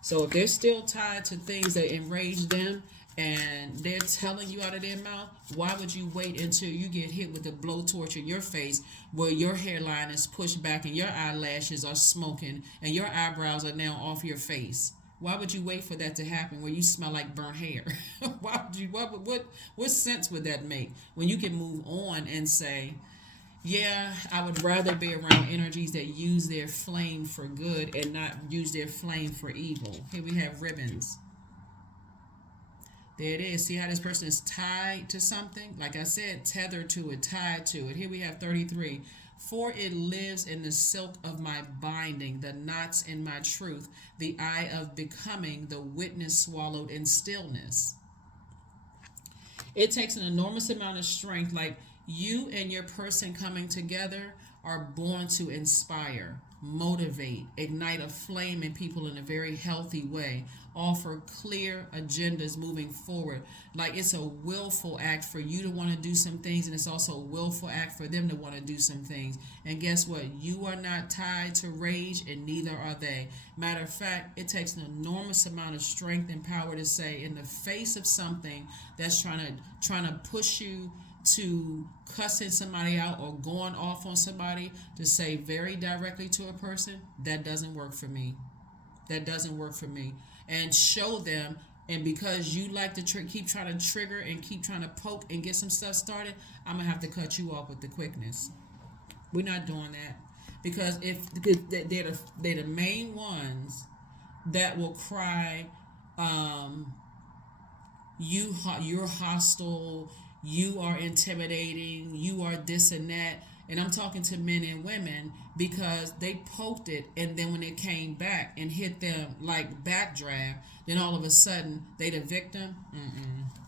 So if they're still tied to things that enrage them and they're telling you out of their mouth, why would you wait until you get hit with a blowtorch in your face where your hairline is pushed back and your eyelashes are smoking and your eyebrows are now off your face? Why would you wait for that to happen where you smell like burnt hair? Why would you? What sense would that make when you can move on and say, yeah, I would rather be around energies that use their flame for good and not use their flame for evil. Here we have ribbons. There it is. See how this person is tied to something? Like I said, tethered to it, tied to it. Here we have 33. For it lives in the silk of my binding, the knots in my truth, the eye of becoming, the witness swallowed in stillness. It takes an enormous amount of strength. Like, you and your person coming together are born to inspire, motivate, ignite a flame in people in a very healthy way, offer clear agendas moving forward. Like, it's a willful act for you to want to do some things, and it's also a willful act for them to want to do some things. And guess what? You are not tied to rage, and neither are they. Matter of fact, it takes an enormous amount of strength and power to say, in the face of something that's trying to push you to cussing somebody out or going off on somebody, to say very directly to a person, that doesn't work for me. That doesn't work for me. And show them. And because you like to keep trying to trigger and keep trying to poke and get some stuff started, I'm going to have to cut you off with the quickness. We're not doing that. Because they're the main ones that will cry, you're hostile, you are intimidating, you are this and that. And I'm talking to men and women because they poked it, and then when it came back and hit them like backdraft, then all of a sudden they the victim.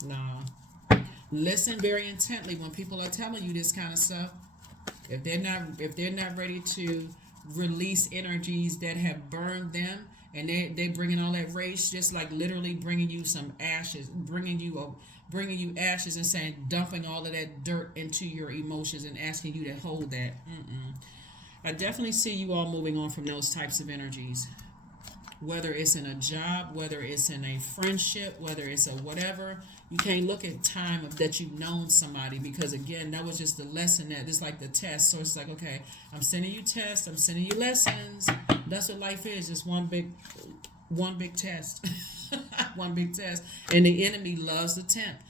No. Listen very intently when people are telling you this kind of stuff. If they're not ready to release energies that have burned them, and they bringing all that rage, just like literally bringing you some ashes, bringing you ashes and saying, dumping all of that dirt into your emotions and asking you to hold that. I definitely see you all moving on from those types of energies. Whether it's in a job, whether it's in a friendship, whether it's a whatever, you can't look at time of that you've known somebody, because again, that was just the lesson, that it's like the test. So it's like, okay, I'm sending you tests, I'm sending you lessons. That's what life is, just one big test. One big test. And the enemy loves to tempt.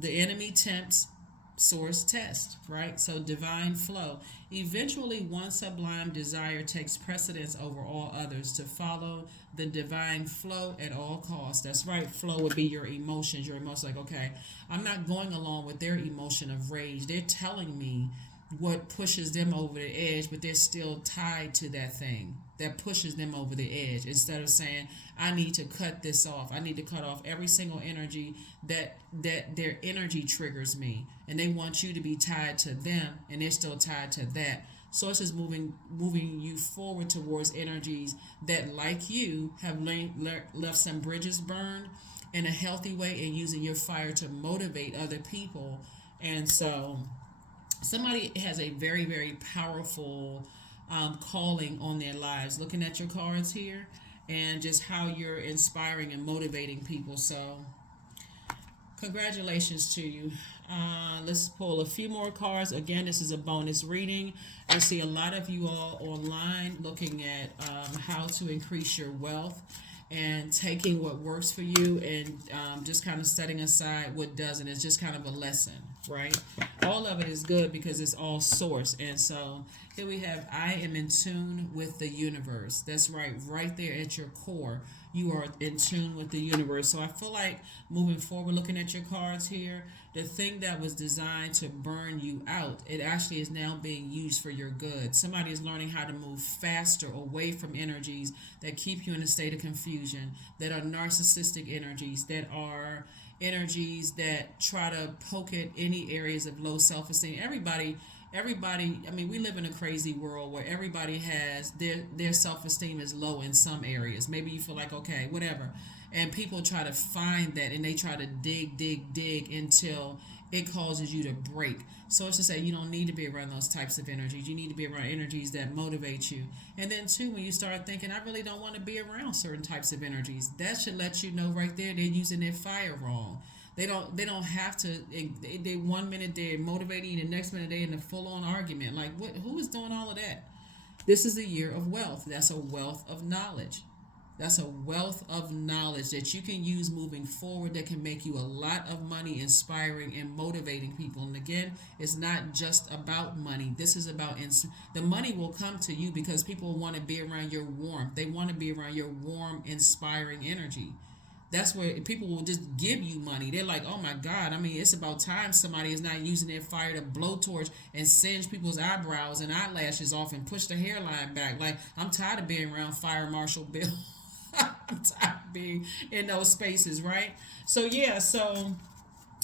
The enemy tempts, source test, right? So divine flow. Eventually, one sublime desire takes precedence over all others, to follow the divine flow at all costs. That's right. Flow would be your emotions. Your emotions, like, okay, I'm not going along with their emotion of rage. They're telling me what pushes them over the edge, but they're still tied to that thing that pushes them over the edge. Instead of saying, I need to cut this off. I need to cut off every single energy that their energy triggers me. And they want you to be tied to them, and they're still tied to that. Source is moving you forward towards energies that, like you, have left some bridges burned in a healthy way, and using your fire to motivate other people. And so somebody has a very, very powerful calling on their lives. Looking at your cards here and just how you're inspiring and motivating people. So congratulations to you. Let's pull a few more cards. Again, this is a bonus reading. I see a lot of you all online looking at how to increase your wealth, and taking what works for you and just kind of setting aside what doesn't. It's just kind of a lesson. right? All of it is good because it's all source. And so here we have, I am in tune with the universe. That's right, right there at your core. You are in tune with the universe. So I feel like moving forward, looking at your cards here, the thing that was designed to burn you out, it actually is now being used for your good. Somebody is learning how to move faster away from energies that keep you in a state of confusion, that are narcissistic energies, that are energies that try to poke at any areas of low self-esteem. Everybody, I mean, we live in a crazy world where everybody has their self-esteem is low in some areas. Maybe you feel like, okay, whatever. And people try to find that, and they try to dig until it causes you to break. So it's to say you don't need to be around those types of energies. You need to be around energies that motivate you. And then too, when you start thinking, I really don't want to be around certain types of energies, that should let you know right there they're using their fire wrong. They don't have to. They 1 minute they're motivating, the next minute they're in a full on argument. Like what? Who is doing all of that? This is a year of wealth. That's a wealth of knowledge. That's a wealth of knowledge that you can use moving forward that can make you a lot of money, inspiring and motivating people. And again, it's not just about money. This is about the money will come to you because people want to be around your warmth. They want to be around your warm, inspiring energy. That's where people will just give you money. They're like, oh my God. I mean, it's about time somebody is not using their fire to blowtorch and singe people's eyebrows and eyelashes off and push the hairline back. Like, I'm tired of being around Fire Marshal Bill. I'm tired of being in those spaces, right? So yeah, so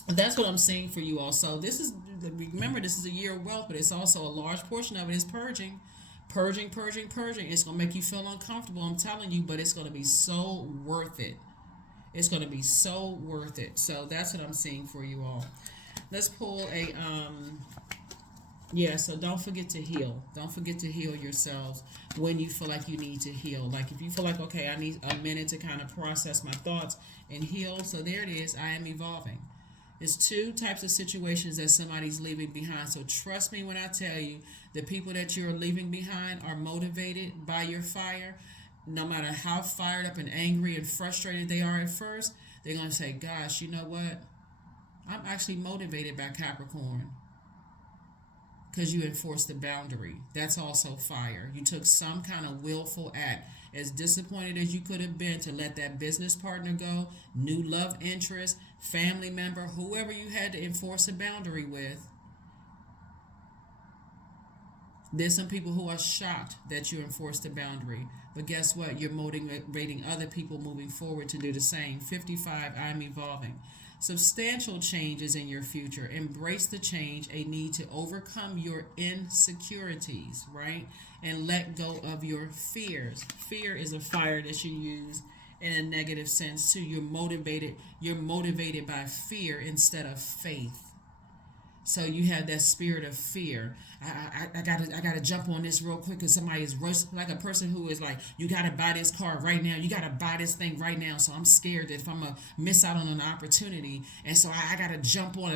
that's what I'm seeing for you all. So this is, remember, this is a year of wealth, but it's also a large portion of it is purging. Purging. It's going to make you feel uncomfortable, I'm telling you, but it's going to be so worth it. It's going to be so worth it. So that's what I'm seeing for you all. Let's pull a yeah, so don't forget to heal. Don't forget to heal yourselves when you feel like you need to heal. Like if you feel like, okay, I need a minute to kind of process my thoughts and heal. So there it is. I am evolving. It's two types of situations that somebody's leaving behind. So trust me when I tell you, the people that you're leaving behind are motivated by your fire. No matter how fired up and angry and frustrated they are at first, they're going to say, gosh, you know what? I'm actually motivated by Capricorn. Because you enforced the boundary. That's also fire. You took some kind of willful act. As disappointed as you could have been to let that business partner go, new love interest, family member, whoever you had to enforce a boundary with. There's some people who are shocked that you enforced a boundary. But guess what? You're motivating other people moving forward to do the same. 55, I'm evolving. Substantial changes in your future. Embrace the change, a need to overcome your insecurities, right? And let go of your fears. Fear is a fire that you use in a negative sense too. You're motivated by fear instead of faith. So you have that spirit of fear. I gotta jump on this real quick because somebody is rushing, like a person who is like, you gotta buy this car right now. You gotta buy this thing right now. So I'm scared that if I'm gonna miss out on an opportunity, and so I gotta jump on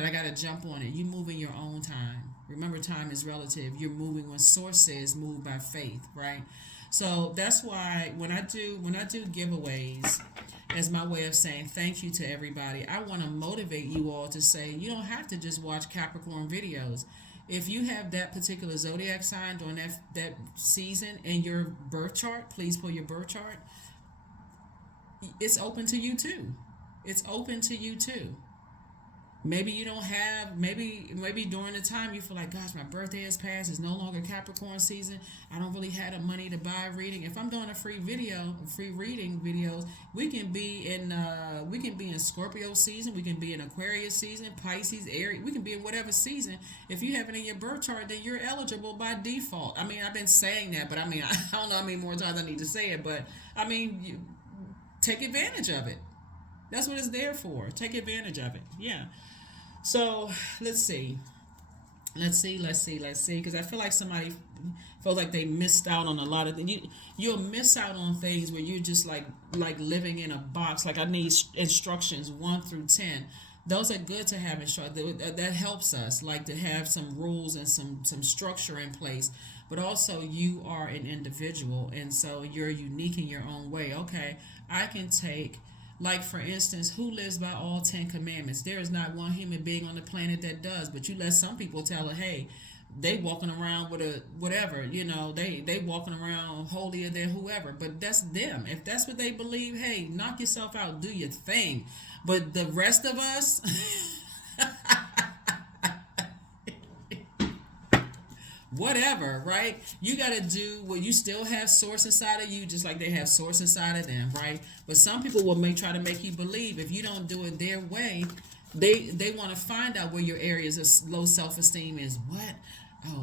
it. You move in your own time. Remember, time is relative. You're moving when source says move by faith, right? So that's why when I do giveaways, as my way of saying thank you to everybody, I want to motivate you all to say you don't have to just watch Capricorn videos. If you have that particular zodiac sign during that season in your birth chart, please pull your birth chart. It's open to you too. It's open to you too. Maybe you don't have, maybe during the time you feel like, gosh, my birthday has passed, it's no longer Capricorn season, I don't really have the money to buy a reading. If I'm doing a free reading videos, we can be in Scorpio season, we can be in Aquarius season, Pisces, Aries, we can be in whatever season. If you have it in your birth chart, then you're eligible by default. I mean, I've been saying that, but I mean, I don't know how many more times I need to say it, but I mean, take advantage of it. That's what it's there for. Take advantage of it. Yeah. So let's see. Because I feel like somebody feels like they missed out on a lot of things. You'll miss out on things where you're just like living in a box. Like I need instructions 1 through 10. Those are good to have instructions. That helps us, like to have some rules and some structure in place. But also you are an individual, and so you're unique in your own way. Okay, I can take Like, for instance, who lives by all 10 commandments? There is not one human being on the planet that does, but you let some people tell her, hey, they walking around with a whatever, they walking around holier than whoever, but that's them. If that's what they believe, hey, knock yourself out, do your thing. But the rest of us, whatever, right? You got to do what you still have source inside of you, just like they have source inside of them, right? But some people will try to make you believe if you don't do it their way, they want to find out where your areas of low self-esteem is. What?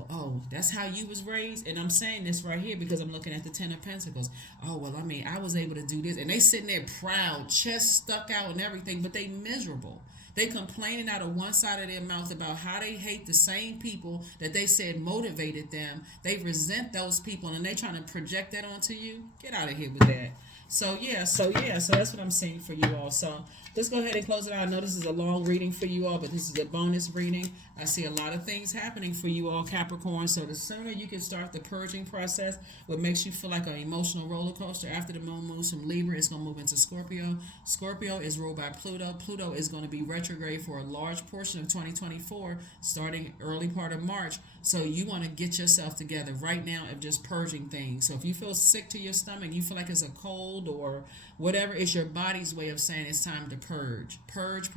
Oh, that's how you was raised. And I'm saying this right here because I'm looking at the Ten of Pentacles. Oh, well, I mean, I was able to do this. And they sitting there proud, chest stuck out and everything, but they miserable. They complaining out of one side of their mouth about how they hate the same people that they said motivated them. They resent those people and they trying to project that onto you. Get out of here with that. So that's what I'm saying for you all. So let's go ahead and close it out. I know this is a long reading for you all, but this is a bonus reading. I see a lot of things happening for you all, Capricorn. So the sooner you can start the purging process, what makes you feel like an emotional roller coaster, after the moon moves from Libra, it's going to move into Scorpio. Scorpio is ruled by Pluto. Pluto is going to be retrograde for a large portion of 2024, starting early part of March. So you want to get yourself together right now of just purging things. So if you feel sick to your stomach, you feel like it's a cold or whatever, it's your body's way of saying it's time to purge.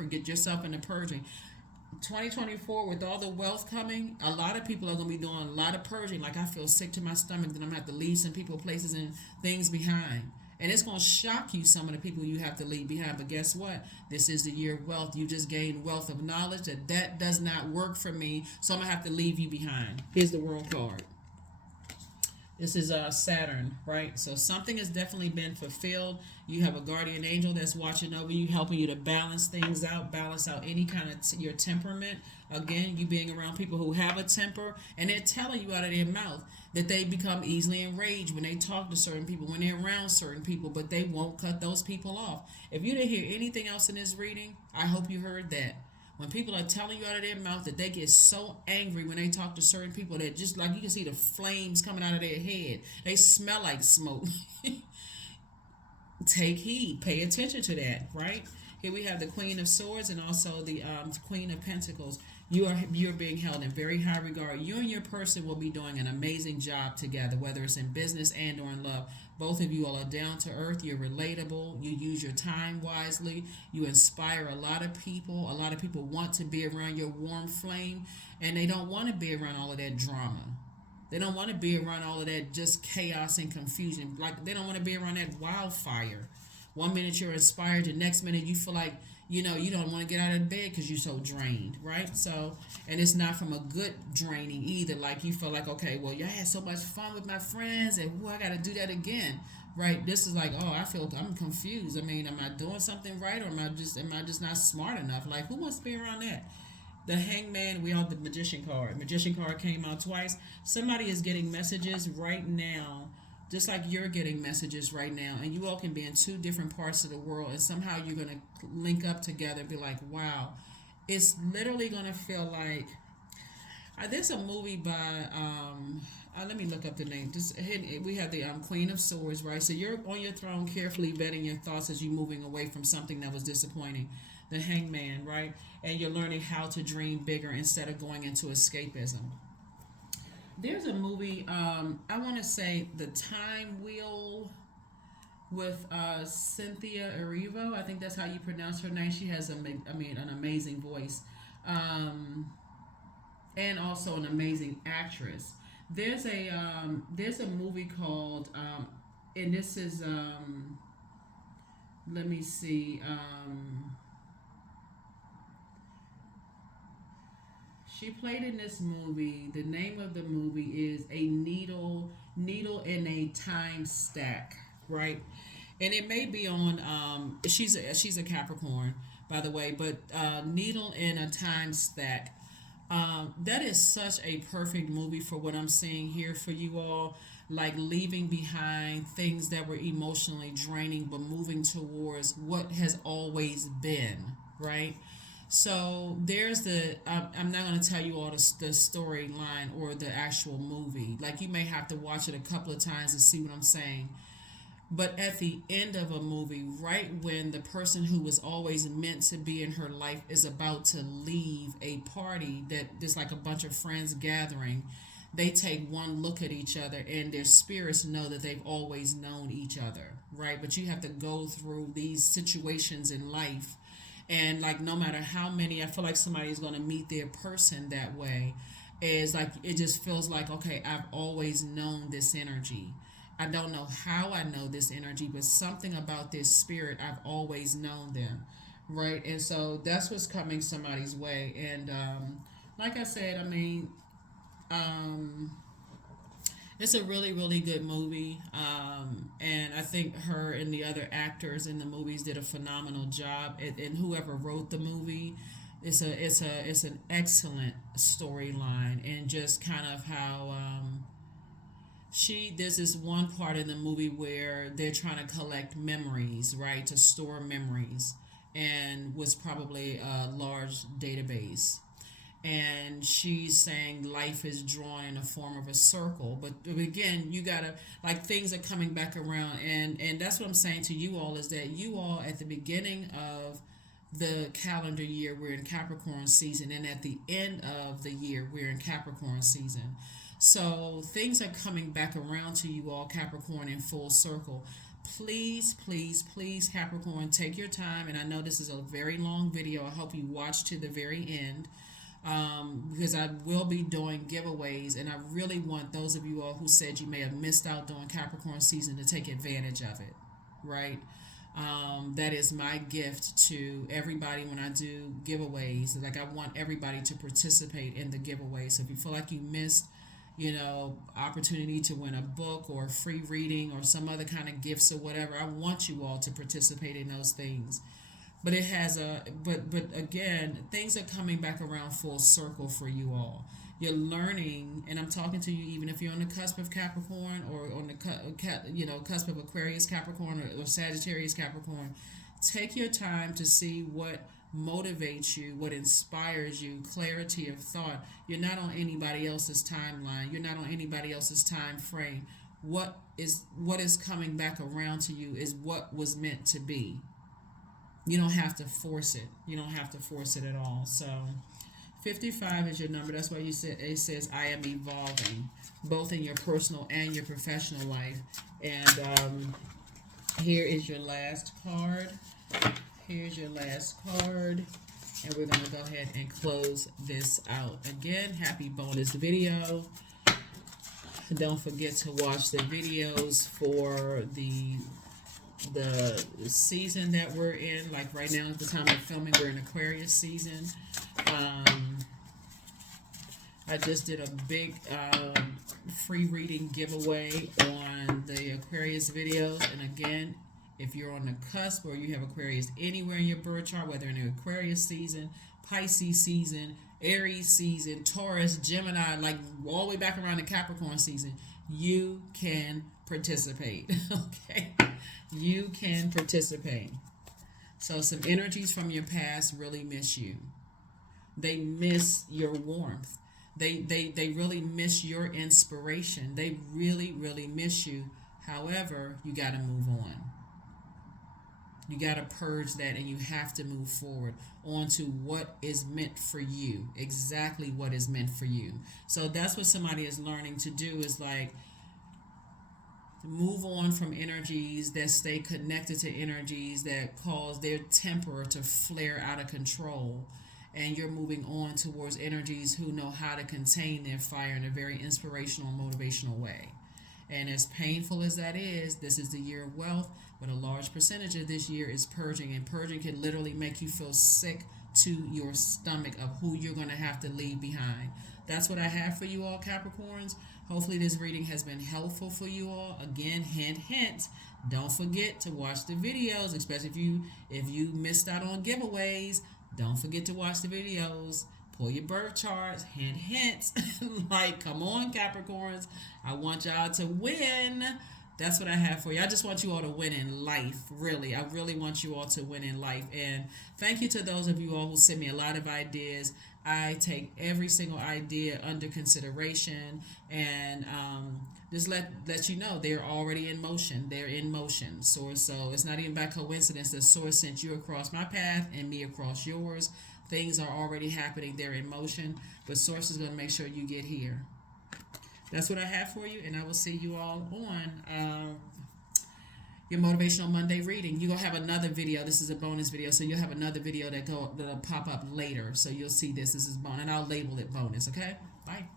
Get yourself into purging. 2024, with all the wealth coming, a lot of people are going to be doing a lot of purging. Like, I feel sick to my stomach, then I'm going to have to leave some people, places, and things behind. And it's going to shock you, some of the people you have to leave behind. But guess what? This is the year of wealth. You just gained wealth of knowledge that does not work for me, so I'm going to have to leave you behind. Here's the world card. This is Saturn, right? So something has definitely been fulfilled. You have a guardian angel that's watching over you, helping you to balance things out, balance out any kind of your temperament. Again, you being around people who have a temper, and they're telling you out of their mouth that they become easily enraged when they talk to certain people, when they're around certain people, but they won't cut those people off. If you didn't hear anything else in this reading, I hope you heard that. When people are telling you out of their mouth that they get so angry when they talk to certain people that just like you can see the flames coming out of their head. They smell like smoke. Take heed. Pay attention to that, right? Here we have the Queen of Swords and also the Queen of Pentacles. You're being held in very high regard. You and your person will be doing an amazing job together, whether it's in business and or in love. Both of you all are down to earth. You're relatable. You use your time wisely. You inspire a lot of people. A lot of people want to be around your warm flame, and they don't want to be around all of that drama. They don't want to be around all of that just chaos and confusion. Like, they don't want to be around that wildfire. One minute you're inspired, the next minute you feel like, you don't want to get out of bed because you're so drained, right? So, and it's not from a good draining either. Like, you feel like, okay, well, I had so much fun with my friends, and I got to do that again, right? This is like, oh, I'm confused. I mean, am I doing something right, or am I just not smart enough? Like, who wants to be around that? The Hangman, we have the Magician card. Magician card came out twice. Somebody is getting messages right now, just like you're getting messages right now, and you all can be in two different parts of the world, and somehow you're going to link up together and be like, wow. It's literally going to feel like, there's a movie by, let me look up the name. We have the Queen of Swords, right? So you're on your throne carefully vetting your thoughts as you're moving away from something that was disappointing. The Hangman, right? And you're learning how to dream bigger instead of going into escapism. There's a movie, I want to say The Time Wheel with Cynthia Erivo. I think that's how you pronounce her name. She has, an amazing voice. And also an amazing actress. There's a movie called, and this is, let me see, she played in this movie. The name of the movie is A Needle in a Time Stack, right? And it may be on. She's a Capricorn, by the way, but Needle in a Time Stack. That is such a perfect movie for what I'm seeing here for you all. Like, leaving behind things that were emotionally draining, but moving towards what has always been, right? So there's I'm not going to tell you all the storyline or the actual movie. Like, you may have to watch it a couple of times to see what I'm saying. But at the end of a movie, right when the person who was always meant to be in her life is about to leave a party that is like a bunch of friends gathering, they take one look at each other and their spirits know that they've always known each other, right? But you have to go through these situations in life. And like, no matter how many, I feel like somebody's going to meet their person that way. Is like, it just feels like, okay, I've always known this energy. I don't know how I know this energy, but something about this spirit, I've always known them, right? And so that's what's coming somebody's way. And like I said, I mean, um, it's a really, really good movie. And I think her and the other actors in the movies did a phenomenal job. And whoever wrote the movie, it's an excellent storyline, and just kind of how there's this one part in the movie where they're trying to collect memories, right, to store memories, and was probably a large database. And she's saying life is drawn in a form of a circle, but again, you gotta, like, things are coming back around. And that's what I'm saying to you all, is that you all, at the beginning of the calendar year, we're in Capricorn season, and at the end of the year, we're in Capricorn season. So things are coming back around to you all, Capricorn, in full circle. Please, please, please, Capricorn, take your time. And I know this is a very long video. I hope you watch to the very end, because I will be doing giveaways, and I really want those of you all who said you may have missed out during Capricorn season to take advantage of it, right? That is my gift to everybody when I do giveaways. Like, I want everybody to participate in the giveaway. So if you feel like you missed, opportunity to win a book or free reading or some other kind of gifts or whatever, I want you all to participate in those things. But it has but again, things are coming back around full circle for you all. You're learning, and I'm talking to you even if you're on the cusp of Capricorn, or on the cusp of Aquarius Capricorn, or Sagittarius Capricorn. Take your time to see what motivates you, what inspires you, clarity of thought. You're not on anybody else's timeline. You're not on anybody else's time frame. What is coming back around to you is what was meant to be. You don't have to force it. You don't have to force it at all. So 55 is your number. That's why it says I am evolving, both in your personal and your professional life. And here is your last card. Here's your last card. And we're going to go ahead and close this out. Again, happy bonus video. Don't forget to watch the videos for the season that we're in. Like right now, at the time of filming, we're in Aquarius season. I just did a big free reading giveaway on the Aquarius videos. And again, if you're on the cusp or you have Aquarius anywhere in your birth chart, whether in the Aquarius season, Pisces season, Aries season, Taurus, Gemini, like all the way back around to Capricorn season, you can participate. Okay? You can participate. So some energies from your past really miss you. They miss your warmth. They really miss your inspiration. They really, really miss you. However, you got to move on. You got to purge that, and you have to move forward onto what is meant for you. Exactly what is meant for you. So that's what somebody is learning to do, is like move on from energies that stay connected to energies that cause their temper to flare out of control. And you're moving on towards energies who know how to contain their fire in a very inspirational and motivational way. And as painful as that is, this is the year of wealth, but a large percentage of this year is purging. And purging can literally make you feel sick to your stomach of who you're going to have to leave behind. That's what I have for you all, Capricorns. Hopefully this reading has been helpful for you all. Again, hint, hint. Don't forget to watch the videos, especially if you missed out on giveaways. Don't forget to watch the videos. Pull your birth charts. Hint, hint. Like, come on, Capricorns. I want y'all to win. That's what I have for you. I just want you all to win in life, really. I really want you all to win in life. And thank you to those of you all who sent me a lot of ideas. I take every single idea under consideration, and just let you know they're already in motion. They're in motion. So it's not even by coincidence that Source sent you across my path and me across yours. Things are already happening. They're in motion. But Source is going to make sure you get here. That's what I have for you, and I will see you all on your Motivational Monday reading. You're going to have another video. This is a bonus video, so you'll have another video that'll pop up later. So you'll see this. This is bonus, and I'll label it bonus, okay? Bye.